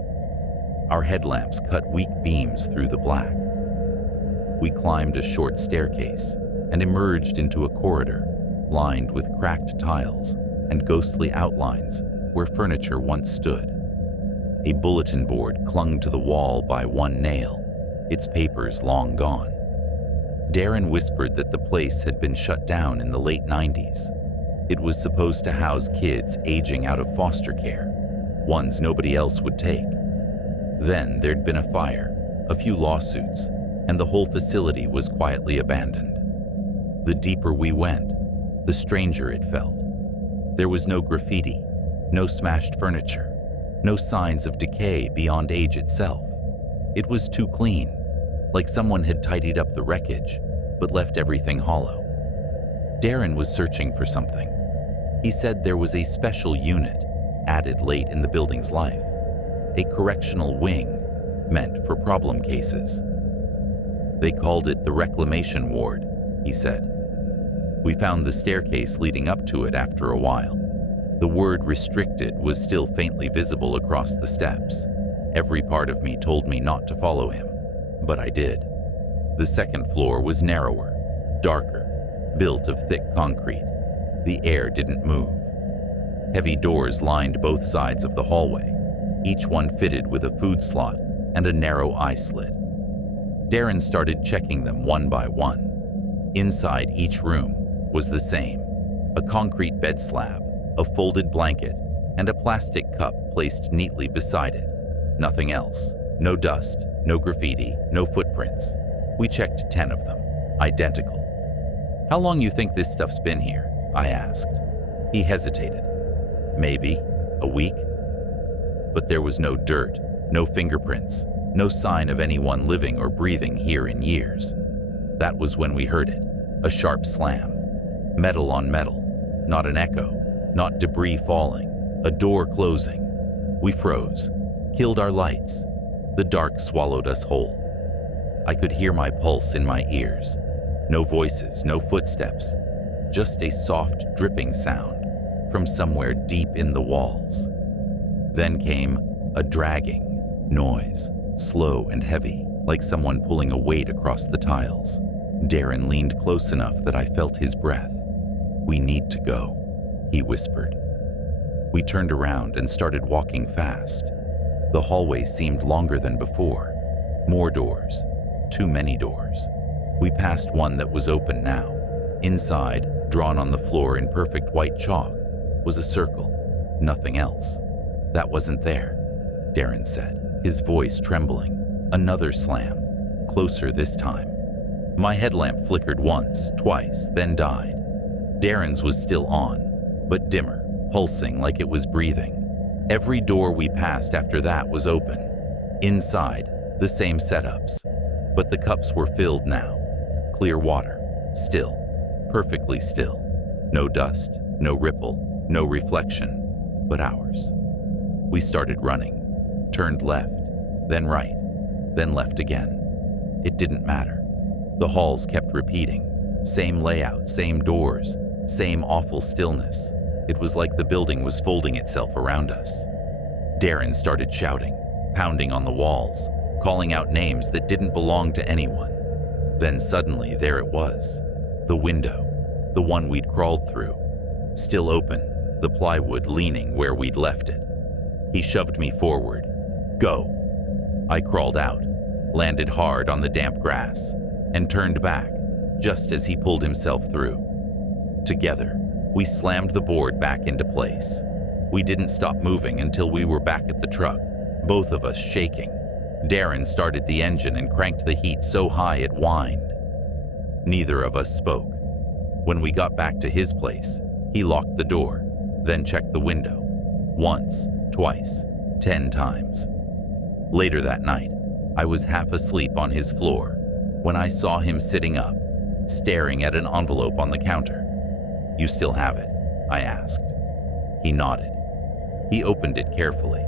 Our headlamps cut weak beams through the black. We climbed a short staircase and emerged into a corridor lined with cracked tiles and ghostly outlines where furniture once stood. A bulletin board clung to the wall by one nail, its papers long gone. Darren whispered that the place had been shut down in the late 90s. It was supposed to house kids aging out of foster care, ones nobody else would take. Then there'd been a fire, a few lawsuits, and the whole facility was quietly abandoned. The deeper we went, the stranger it felt. There was no graffiti, no smashed furniture, no signs of decay beyond age itself. It was too clean, like someone had tidied up the wreckage, but left everything hollow. Darren was searching for something. He said there was a special unit added late in the building's life, a correctional wing meant for problem cases. They called it the reclamation ward, he said. We found the staircase leading up to it after a while. The word restricted was still faintly visible across the steps. Every part of me told me not to follow him, but I did. The second floor was narrower, darker, built of thick concrete. The air didn't move. Heavy doors lined both sides of the hallway, each one fitted with a food slot and a narrow eye slit. Darren started checking them one by one. Inside each room was the same: a concrete bed slab, a folded blanket, and a plastic cup placed neatly beside it. Nothing else. No dust, no graffiti, no footprints. We checked 10 of them, identical. "How long you think this stuff's been here?" I asked. He hesitated. "Maybe a week." But there was no dirt, no fingerprints, no sign of anyone living or breathing here in years. That was when we heard it, a sharp slam. Metal on metal, not an echo, not debris falling, a door closing. We froze, killed our lights. The dark swallowed us whole. I could hear my pulse in my ears. No voices, no footsteps, just a soft dripping sound from somewhere deep in the walls. Then came a dragging noise, slow and heavy, like someone pulling a weight across the tiles. Darren leaned close enough that I felt his breath. "We need to go," he whispered. We turned around and started walking fast. The hallway seemed longer than before. More doors, too many doors. We passed one that was open now. Inside, drawn on the floor in perfect white chalk, was a circle, nothing else. "That wasn't there," Darren said, his voice trembling. Another slam, closer this time. My headlamp flickered once, twice, then died. Darren's was still on, but dimmer, pulsing like it was breathing. Every door we passed after that was open. Inside, the same setups, but the cups were filled now. Clear water, still, perfectly still. No dust, no ripple, no reflection, but ours. We started running, turned left, then right, then left again. It didn't matter. The halls kept repeating. Same layout, same doors, same awful stillness. It was like the building was folding itself around us. Darren started shouting, pounding on the walls, calling out names that didn't belong to anyone. Then suddenly there it was, the window, the one we'd crawled through, still open, the plywood leaning where we'd left it. He shoved me forward. "Go." I crawled out, landed hard on the damp grass, and turned back just as he pulled himself through. Together, we slammed the board back into place. We didn't stop moving until we were back at the truck, both of us shaking. Darren started the engine and cranked the heat so high it whined. Neither of us spoke. When we got back to his place, he locked the door, then checked the window. Once, twice, 10 times. Later that night, I was half asleep on his floor when I saw him sitting up, staring at an envelope on the counter. "You still have it?" I asked. He nodded. He opened it carefully.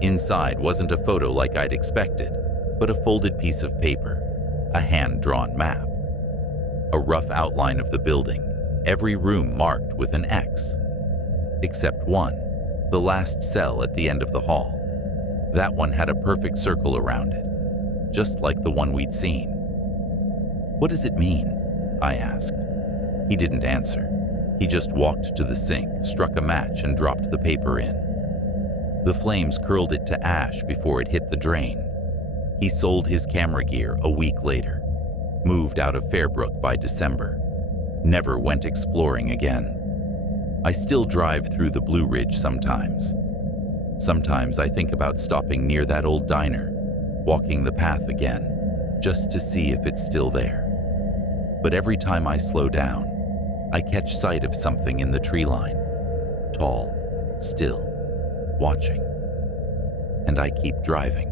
Inside wasn't a photo like I'd expected, but a folded piece of paper, a hand-drawn map. A rough outline of the building, every room marked with an X. Except one, the last cell at the end of the hall. That one had a perfect circle around it, just like the one we'd seen. "What does it mean?" I asked. He didn't answer. He just walked to the sink, struck a match, and dropped the paper in. The flames curled it to ash before it hit the drain. He sold his camera gear a week later, moved out of Fairbrook by December, never went exploring again. I still drive through the Blue Ridge sometimes. Sometimes I think about stopping near that old diner, walking the path again, just to see if it's still there. But every time I slow down, I catch sight of something in the tree line, tall, still, watching, and I keep driving.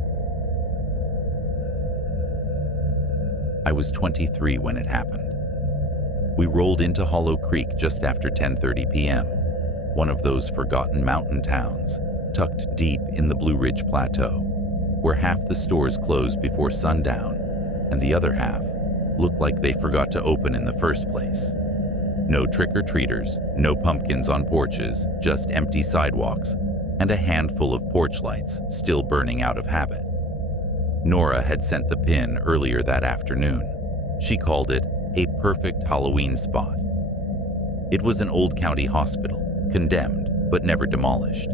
I was 23 when it happened. We rolled into Hollow Creek just after 10:30 p.m., one of those forgotten mountain towns tucked deep in the Blue Ridge Plateau, where half the stores close before sundown and the other half look like they forgot to open in the first place. No trick-or-treaters, no pumpkins on porches, just empty sidewalks and a handful of porch lights still burning out of habit. Nora had sent the pin earlier that afternoon. She called it a perfect Halloween spot. It was an old county hospital, condemned but never demolished.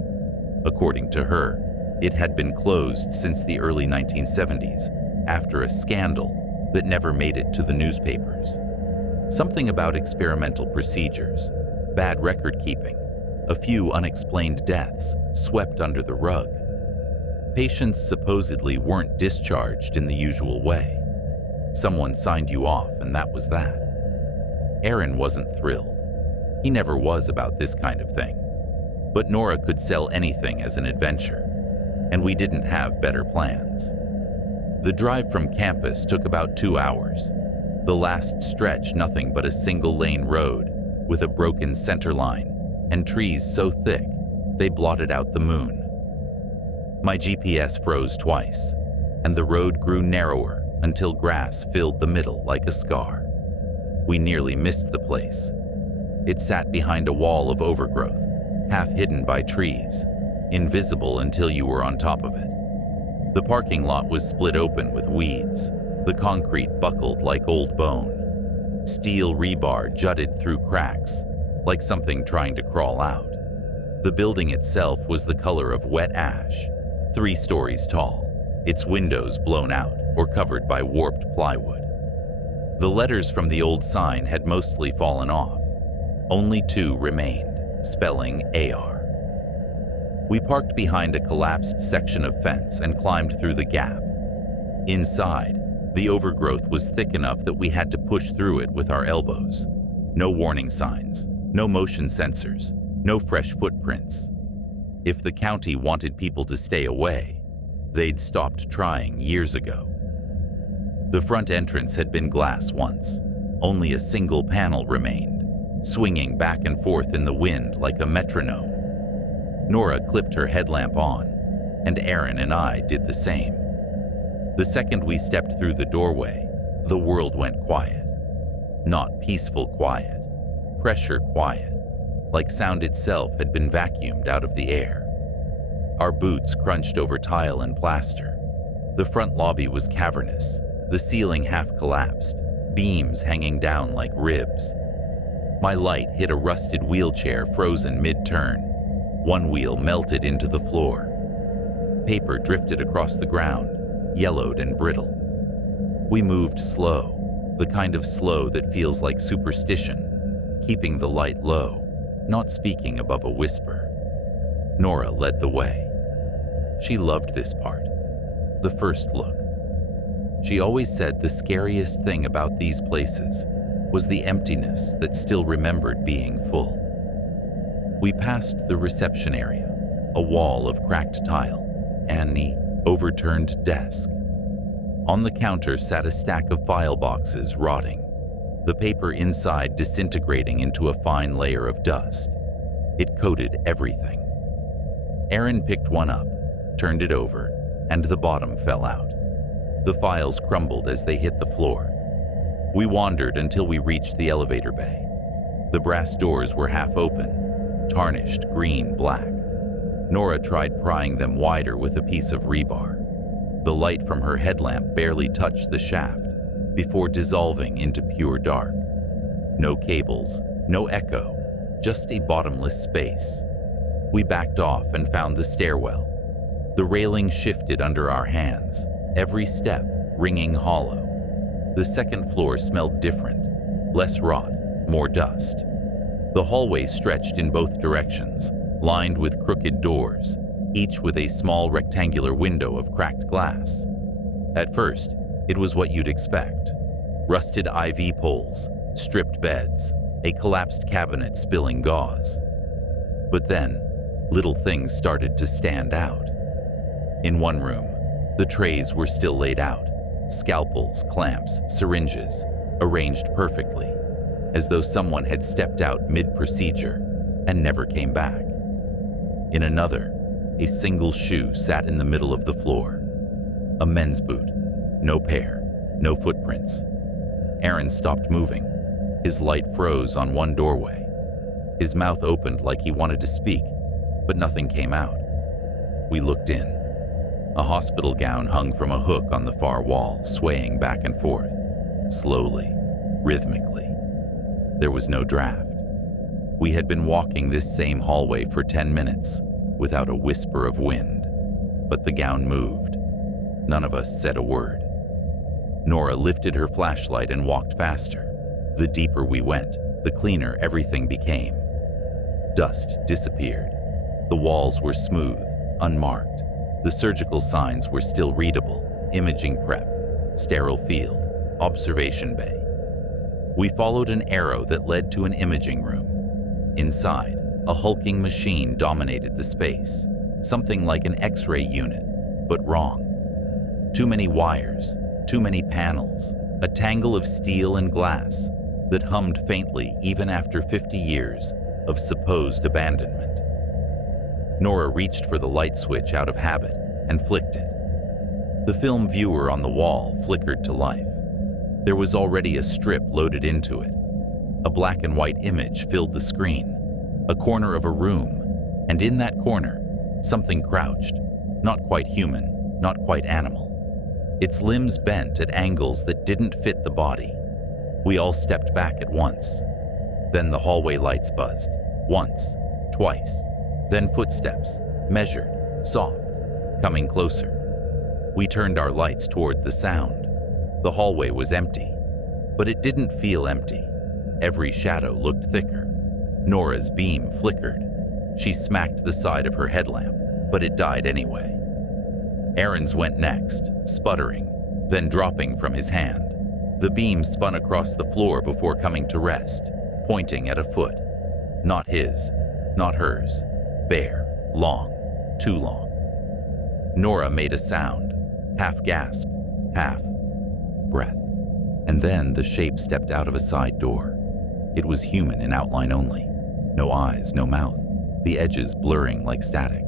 According to her, it had been closed since the early 1970s after a scandal that never made it to the newspapers. Something about experimental procedures, bad record keeping, a few unexplained deaths swept under the rug. Patients supposedly weren't discharged in the usual way. Someone signed you off and that was that. Aaron wasn't thrilled. He never was about this kind of thing. But Nora could sell anything as an adventure, and we didn't have better plans. The drive from campus took about 2 hours. The last stretch nothing but a single-lane road with a broken center line and trees so thick they blotted out the moon. My GPS froze twice, and the road grew narrower until grass filled the middle like a scar. We nearly missed the place. It sat behind a wall of overgrowth, half hidden by trees, invisible until you were on top of it. The parking lot was split open with weeds. The concrete buckled like old bone. Steel rebar jutted through cracks, like something trying to crawl out. The building itself was the color of wet ash, 3 stories tall, its windows blown out or covered by warped plywood. The letters from the old sign had mostly fallen off. Only 2 remained, spelling AR. We parked behind a collapsed section of fence and climbed through the gap. Inside, the overgrowth was thick enough that we had to push through it with our elbows. No warning signs, no motion sensors, no fresh footprints. If the county wanted people to stay away, they'd stopped trying years ago. The front entrance had been glass once. Only a single panel remained, swinging back and forth in the wind like a metronome. Nora clipped her headlamp on, and Aaron and I did the same. The second we stepped through the doorway, the world went quiet. Not peaceful quiet, pressure quiet, like sound itself had been vacuumed out of the air. Our boots crunched over tile and plaster. The front lobby was cavernous, the ceiling half collapsed, beams hanging down like ribs. My light hit a rusted wheelchair frozen mid-turn. One wheel melted into the floor. Paper drifted across the ground, yellowed and brittle. We moved slow, the kind of slow that feels like superstition, keeping the light low, not speaking above a whisper. Nora led the way. She loved this part, the first look. She always said the scariest thing about these places was the emptiness that still remembered being full. We passed the reception area, a wall of cracked tile, and the overturned desk. On the counter sat a stack of file boxes rotting, the paper inside disintegrating into a fine layer of dust. It coated everything. Aaron picked one up, turned it over, and the bottom fell out. The files crumbled as they hit the floor. We wandered until we reached the elevator bay. The brass doors were half open, tarnished green-black. Nora tried prying them wider with a piece of rebar. The light from her headlamp barely touched the shaft before dissolving into pure dark. No cables, no echo, just a bottomless space. We backed off and found the stairwell. The railing shifted under our hands, every step ringing hollow. The second floor smelled different, less rot, more dust. The hallway stretched in both directions, lined with crooked doors, each with a small rectangular window of cracked glass. At first, it was what you'd expect. Rusted IV poles, stripped beds, a collapsed cabinet spilling gauze. But then, little things started to stand out. In one room, the trays were still laid out, scalpels, clamps, syringes, arranged perfectly, as though someone had stepped out mid-procedure and never came back. In another, a single shoe sat in the middle of the floor. A men's boot, no pair, no footprints. Aaron stopped moving. His light froze on one doorway. His mouth opened like he wanted to speak, but nothing came out. We looked in. A hospital gown hung from a hook on the far wall, swaying back and forth, slowly, rhythmically. There was no draft. We had been walking this same hallway for 10 minutes, without a whisper of wind, but the gown moved. None of us said a word. Nora lifted her flashlight and walked faster. The deeper we went, the cleaner everything became. Dust disappeared. The walls were smooth, unmarked. The surgical signs were still readable: imaging prep, sterile field, observation bay. We followed an arrow that led to an imaging room. Inside, a hulking machine dominated the space, something like an X-ray unit, but wrong. Too many wires, too many panels, a tangle of steel and glass that hummed faintly even after 50 years of supposed abandonment. Nora reached for the light switch out of habit and flicked it. The film viewer on the wall flickered to life. There was already a strip loaded into it. A black and white image filled the screen, a corner of a room, and in that corner, something crouched, not quite human, not quite animal. Its limbs bent at angles that didn't fit the body. We all stepped back at once. Then the hallway lights buzzed, once, twice. Then footsteps, measured, soft, coming closer. We turned our lights toward the sound. The hallway was empty, but it didn't feel empty. Every shadow looked thicker. Nora's beam flickered. She smacked the side of her headlamp, but it died anyway. Aaron's went next, sputtering, then dropping from his hand. The beam spun across the floor before coming to rest, pointing at a foot. Not his, not hers. Bare, long, too long. Nora made a sound, half gasp, half breath. And then the shape stepped out of a side door. It was human in outline only. No eyes, no mouth, the edges blurring like static.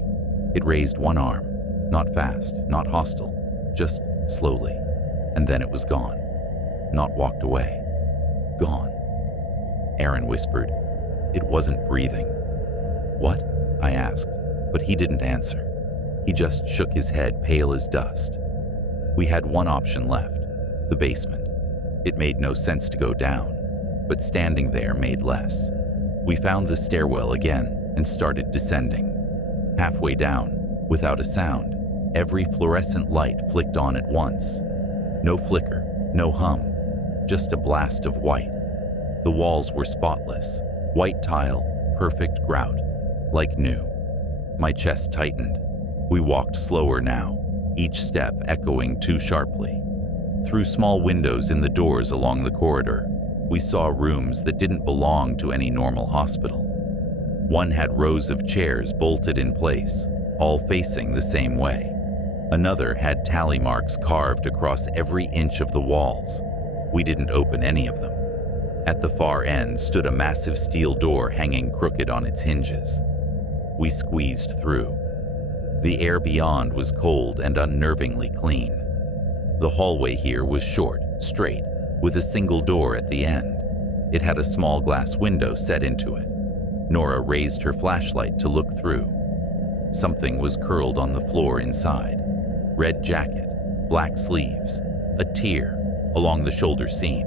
It raised one arm, not fast, not hostile, just slowly. And then it was gone. Not walked away. Gone. Aaron whispered. It wasn't breathing. What? I asked, but he didn't answer. He just shook his head, pale as dust. We had one option left, the basement. It made no sense to go down, but standing there made less. We found the stairwell again and started descending. Halfway down, without a sound, every fluorescent light flicked on at once. No flicker, no hum, just a blast of white. The walls were spotless, white tile, perfect grout, like new. My chest tightened. We walked slower now, each step echoing too sharply. Through small windows in the doors along the corridor, we saw rooms that didn't belong to any normal hospital. One had rows of chairs bolted in place, all facing the same way. Another had tally marks carved across every inch of the walls. We didn't open any of them. At the far end stood a massive steel door hanging crooked on its hinges. We squeezed through. The air beyond was cold and unnervingly clean. The hallway here was short, straight, with a single door at the end. It had a small glass window set into it. Nora raised her flashlight to look through. Something was curled on the floor inside. Red jacket, black sleeves, a tear along the shoulder seam.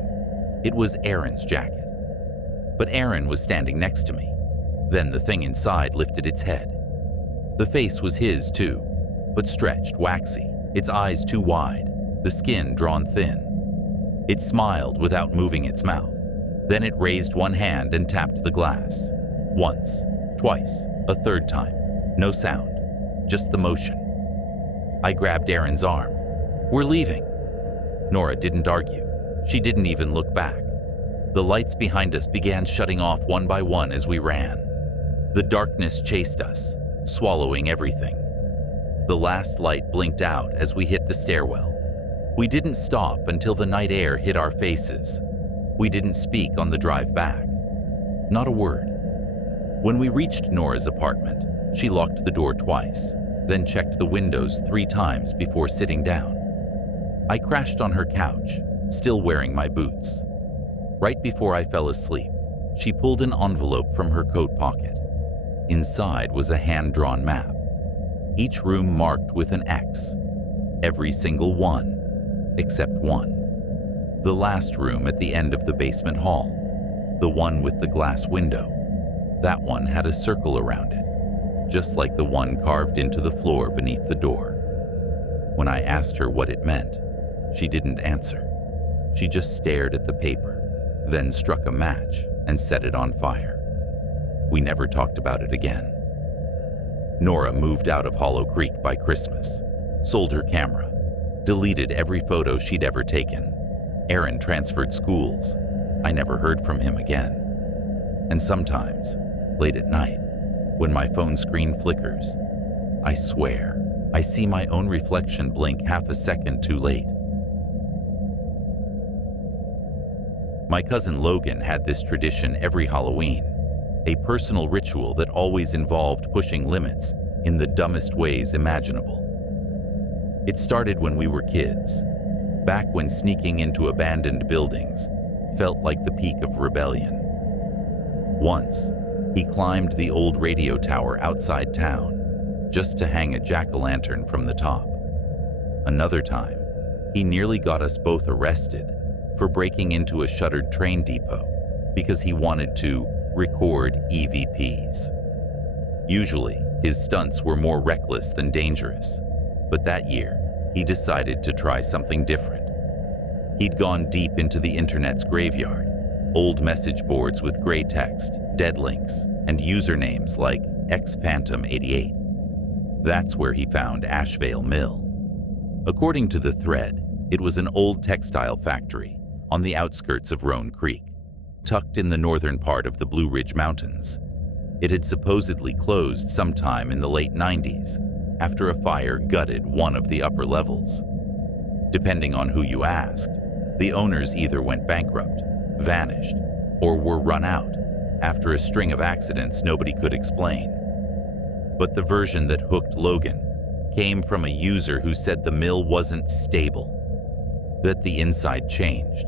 It was Aaron's jacket. But Aaron was standing next to me. Then the thing inside lifted its head. The face was his too, but stretched, waxy, its eyes too wide, the skin drawn thin. It smiled without moving its mouth. Then it raised one hand and tapped the glass. Once, twice, a third time. No sound, just the motion. I grabbed Aaron's arm. "We're leaving." Nora didn't argue. She didn't even look back. The lights behind us began shutting off one by one as we ran. The darkness chased us, swallowing everything. The last light blinked out as we hit the stairwell. We didn't stop until the night air hit our faces. We didn't speak on the drive back. Not a word. When we reached Nora's apartment, she locked the door twice, then checked the windows 3 times before sitting down. I crashed on her couch, still wearing my boots. Right before I fell asleep, she pulled an envelope from her coat pocket. Inside was a hand-drawn map, each room marked with an X. Every single one, except one. The last room at the end of the basement hall, the one with the glass window. That one had a circle around it, just like the one carved into the floor beneath the door. When I asked her what it meant, she didn't answer. She just stared at the paper, then struck a match and set it on fire. We never talked about it again. Nora moved out of Hollow Creek by Christmas, sold her camera, deleted every photo she'd ever taken. Aaron transferred schools. I never heard from him again. And sometimes, late at night, when my phone screen flickers, I swear I see my own reflection blink half a second too late. My cousin Logan had this tradition every Halloween, a personal ritual that always involved pushing limits in the dumbest ways imaginable. It started when we were kids, back when sneaking into abandoned buildings felt like the peak of rebellion. Once, he climbed the old radio tower outside town just to hang a jack-o'-lantern from the top. Another time, he nearly got us both arrested for breaking into a shuttered train depot because he wanted to record EVPs. Usually, his stunts were more reckless than dangerous, but that year, he decided to try something different. He'd gone deep into the internet's graveyard, old message boards with gray text, dead links, and usernames like xphantom88. That's where he found Ashevale Mill. According to the thread, it was an old textile factory on the outskirts of Roan Creek, tucked in the northern part of the Blue Ridge Mountains. It had supposedly closed sometime in the late 90s after a fire gutted one of the upper levels. Depending on who you asked, the owners either went bankrupt, vanished, or were run out after a string of accidents nobody could explain. But the version that hooked Logan came from a user who said the mill wasn't stable, that the inside changed,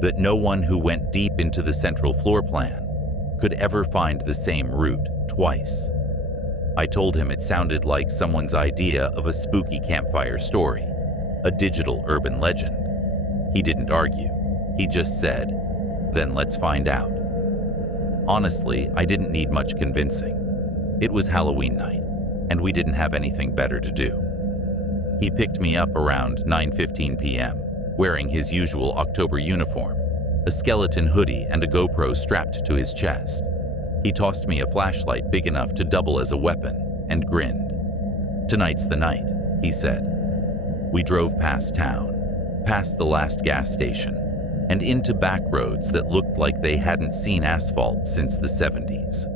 that no one who went deep into the central floor plan could ever find the same route twice. I told him it sounded like someone's idea of a spooky campfire story, a digital urban legend. He didn't argue. He just said, "Then let's find out." Honestly, I didn't need much convincing. It was Halloween night, and we didn't have anything better to do. He picked me up around 9:15 p.m., wearing his usual October uniform, a skeleton hoodie and a GoPro strapped to his chest. He tossed me a flashlight big enough to double as a weapon and grinned. "Tonight's the night," he said. We drove past town, past the last gas station, and into back roads that looked like they hadn't seen asphalt since the 70s.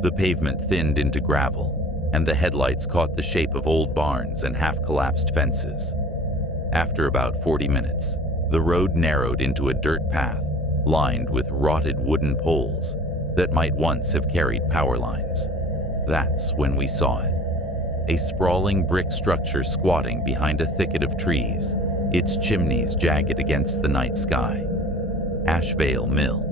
The pavement thinned into gravel, and the headlights caught the shape of old barns and half-collapsed fences. After about 40 minutes, the road narrowed into a dirt path lined with rotted wooden poles that might once have carried power lines. That's when we saw it. A sprawling brick structure squatting behind a thicket of trees, its chimneys jagged against the night sky. Ashvale Mill.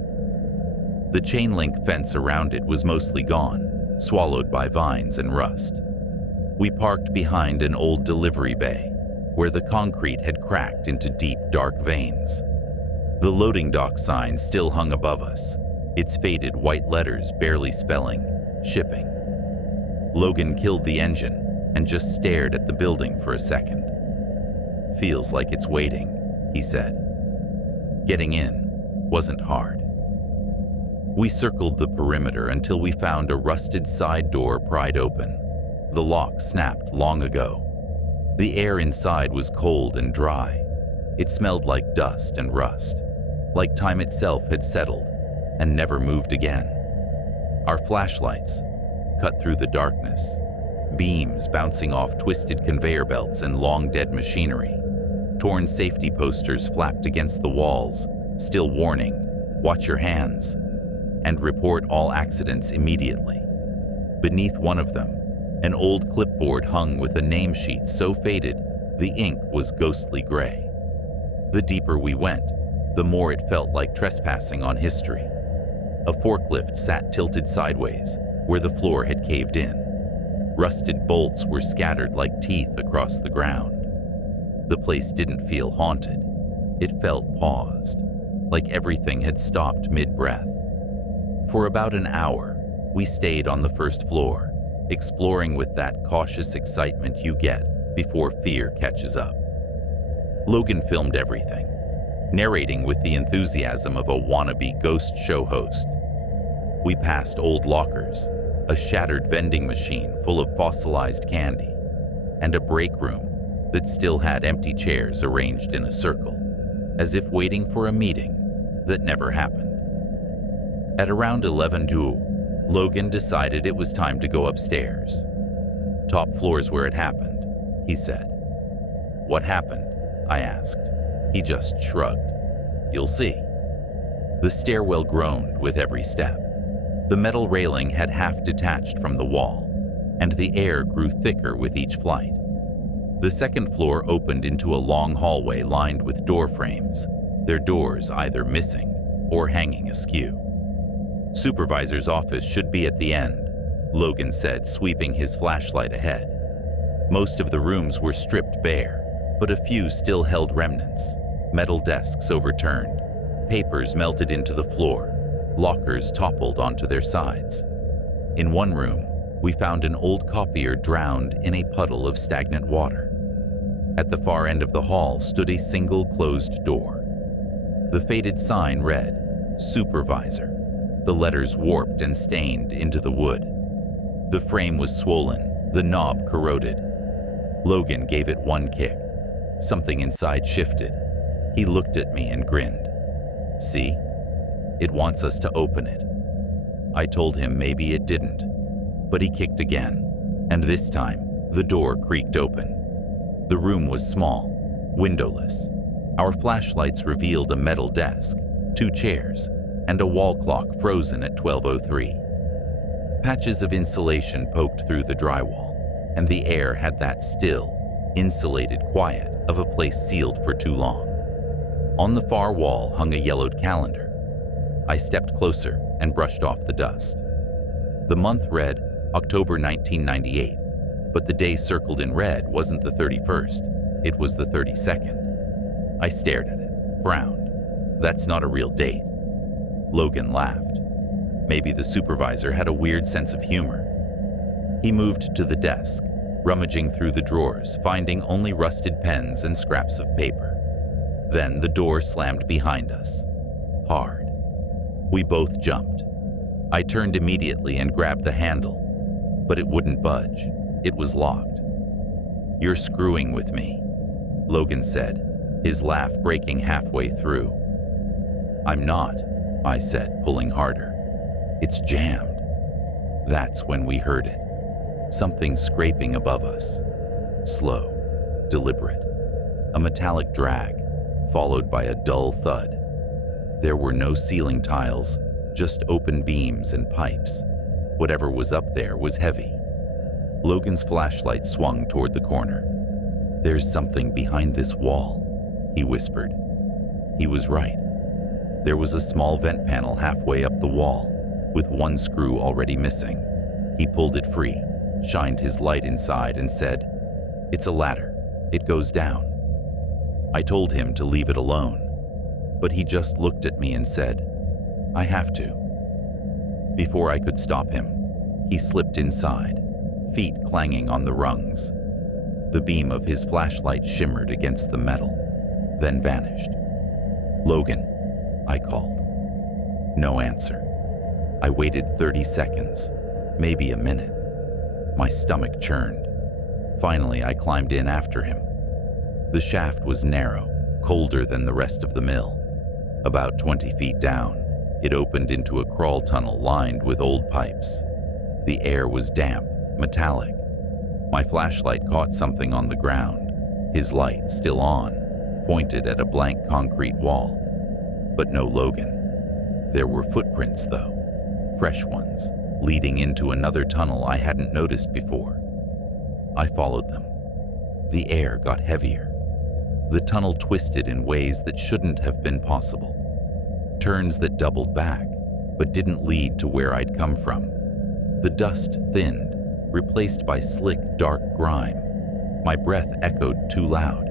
The chain-link fence around it was mostly gone, swallowed by vines and rust. We parked behind an old delivery bay, where the concrete had cracked into deep, dark veins. The loading dock sign still hung above us, its faded white letters barely spelling shipping. Logan killed the engine and just stared at the building for a second. "Feels like it's waiting," he said. Getting in wasn't hard. We circled the perimeter until we found a rusted side door pried open. The lock snapped long ago. The air inside was cold and dry. It smelled like dust and rust, like time itself had settled and never moved again. Our flashlights cut through the darkness, beams bouncing off twisted conveyor belts and long-dead machinery. Torn safety posters flapped against the walls, still warning, "Watch your hands," and "Report all accidents immediately." Beneath one of them, an old clipboard hung with a name sheet so faded the ink was ghostly gray. The deeper we went, the more it felt like trespassing on history. A forklift sat tilted sideways, where the floor had caved in. Rusted bolts were scattered like teeth across the ground. The place didn't feel haunted. It felt paused, like everything had stopped mid-breath. For about an hour, we stayed on the first floor, exploring with that cautious excitement you get before fear catches up. Logan filmed everything, narrating with the enthusiasm of a wannabe ghost show host. We passed old lockers, a shattered vending machine full of fossilized candy, and a break room that still had empty chairs arranged in a circle, as if waiting for a meeting that never happened. At around 11:02, Logan decided it was time to go upstairs. "Top floor's where it happened," he said. "What happened?" I asked. He just shrugged. "You'll see." The stairwell groaned with every step. The metal railing had half detached from the wall, and the air grew thicker with each flight. The second floor opened into a long hallway lined with door frames, their doors either missing or hanging askew. "Supervisor's office should be at the end," Logan said, sweeping his flashlight ahead. Most of the rooms were stripped bare, but a few still held remnants. Metal desks overturned, papers melted into the floor, lockers toppled onto their sides. In one room, we found an old copier drowned in a puddle of stagnant water. At the far end of the hall stood a single closed door. The faded sign read, "Supervisor," the letters warped and stained into the wood. The frame was swollen, the knob corroded. Logan gave it one kick. Something inside shifted. He looked at me and grinned. "See? It wants us to open it." I told him maybe it didn't, but he kicked again, and this time the door creaked open. The room was small, windowless. Our flashlights revealed a metal desk, 2 chairs, and a wall clock frozen at 12:03. Patches of insulation poked through the drywall, and the air had that still, insulated quiet of a place sealed for too long. On the far wall hung a yellowed calendar. I stepped closer and brushed off the dust. The month read October 1998, but the day circled in red wasn't the 31st, it was the 32nd. I stared at it, frowned. "That's not a real date." Logan laughed. Maybe the supervisor had a weird sense of humor. He moved to the desk, rummaging through the drawers, finding only rusted pens and scraps of paper. Then the door slammed behind us. Hard. We both jumped. I turned immediately and grabbed the handle, but it wouldn't budge. It was locked. "You're screwing with me," Logan said, his laugh breaking halfway through. "I'm not," I said, pulling harder. "It's jammed." That's when we heard it. Something scraping above us. Slow, deliberate. A metallic drag, followed by a dull thud. There were no ceiling tiles, just open beams and pipes. Whatever was up there was heavy. Logan's flashlight swung toward the corner. "There's something behind this wall," he whispered. He was right. There was a small vent panel halfway up the wall, with one screw already missing. He pulled it free, shined his light inside, and said, "It's a ladder. It goes down." I told him to leave it alone, but he just looked at me and said, "I have to." Before I could stop him, he slipped inside, feet clanging on the rungs. The beam of his flashlight shimmered against the metal, then vanished. "Logan," I called. No answer. I waited 30 seconds, maybe a minute. My stomach churned. Finally, I climbed in after him. The shaft was narrow, colder than the rest of the mill. About 20 feet down, it opened into a crawl tunnel lined with old pipes. The air was damp, metallic. My flashlight caught something on the ground, his light still on, pointed at a blank concrete wall. But no Logan. There were footprints, though, fresh ones, leading into another tunnel I hadn't noticed before. I followed them. The air got heavier. The tunnel twisted in ways that shouldn't have been possible. Turns that doubled back, but didn't lead to where I'd come from. The dust thinned, replaced by slick, dark grime. My breath echoed too loud.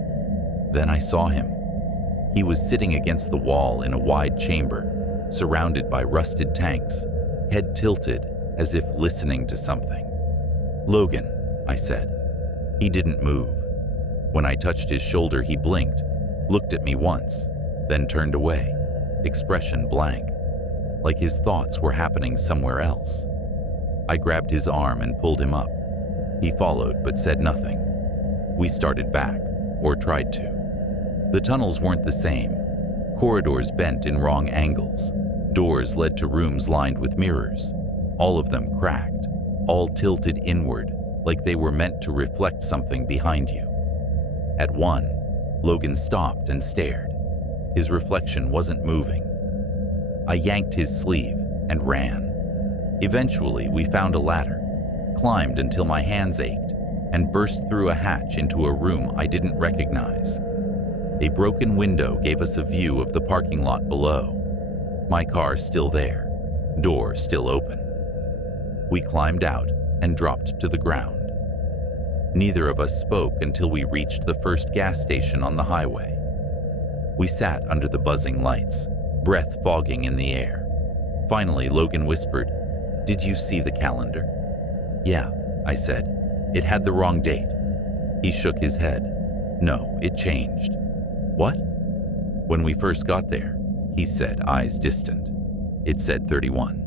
Then I saw him. He was sitting against the wall in a wide chamber, surrounded by rusted tanks, head tilted as if listening to something. "Logan," I said. He didn't move. When I touched his shoulder, he blinked, looked at me once, then turned away, expression blank, like his thoughts were happening somewhere else. I grabbed his arm and pulled him up. He followed but said nothing. We started back, or tried to. The tunnels weren't the same. Corridors bent in wrong angles. Doors led to rooms lined with mirrors, all of them cracked, all tilted inward, like they were meant to reflect something behind you. At one, Logan stopped and stared. His reflection wasn't moving. I yanked his sleeve and ran. Eventually, we found a ladder, climbed until my hands ached, and burst through a hatch into a room I didn't recognize. A broken window gave us a view of the parking lot below. My car still there, door still open. We climbed out and dropped to the ground. Neither of us spoke until we reached the first gas station on the highway. We sat under the buzzing lights, breath fogging in the air. Finally, Logan whispered, "Did you see the calendar?" "Yeah," I said. "It had the wrong date." He shook his head. "No, it changed." "What?" "When we first got there," he said, eyes distant. "It said 31.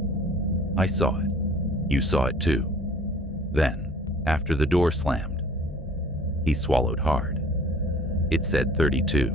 I saw it. You saw it too. Then, after the door slammed," he swallowed hard, "it said 32.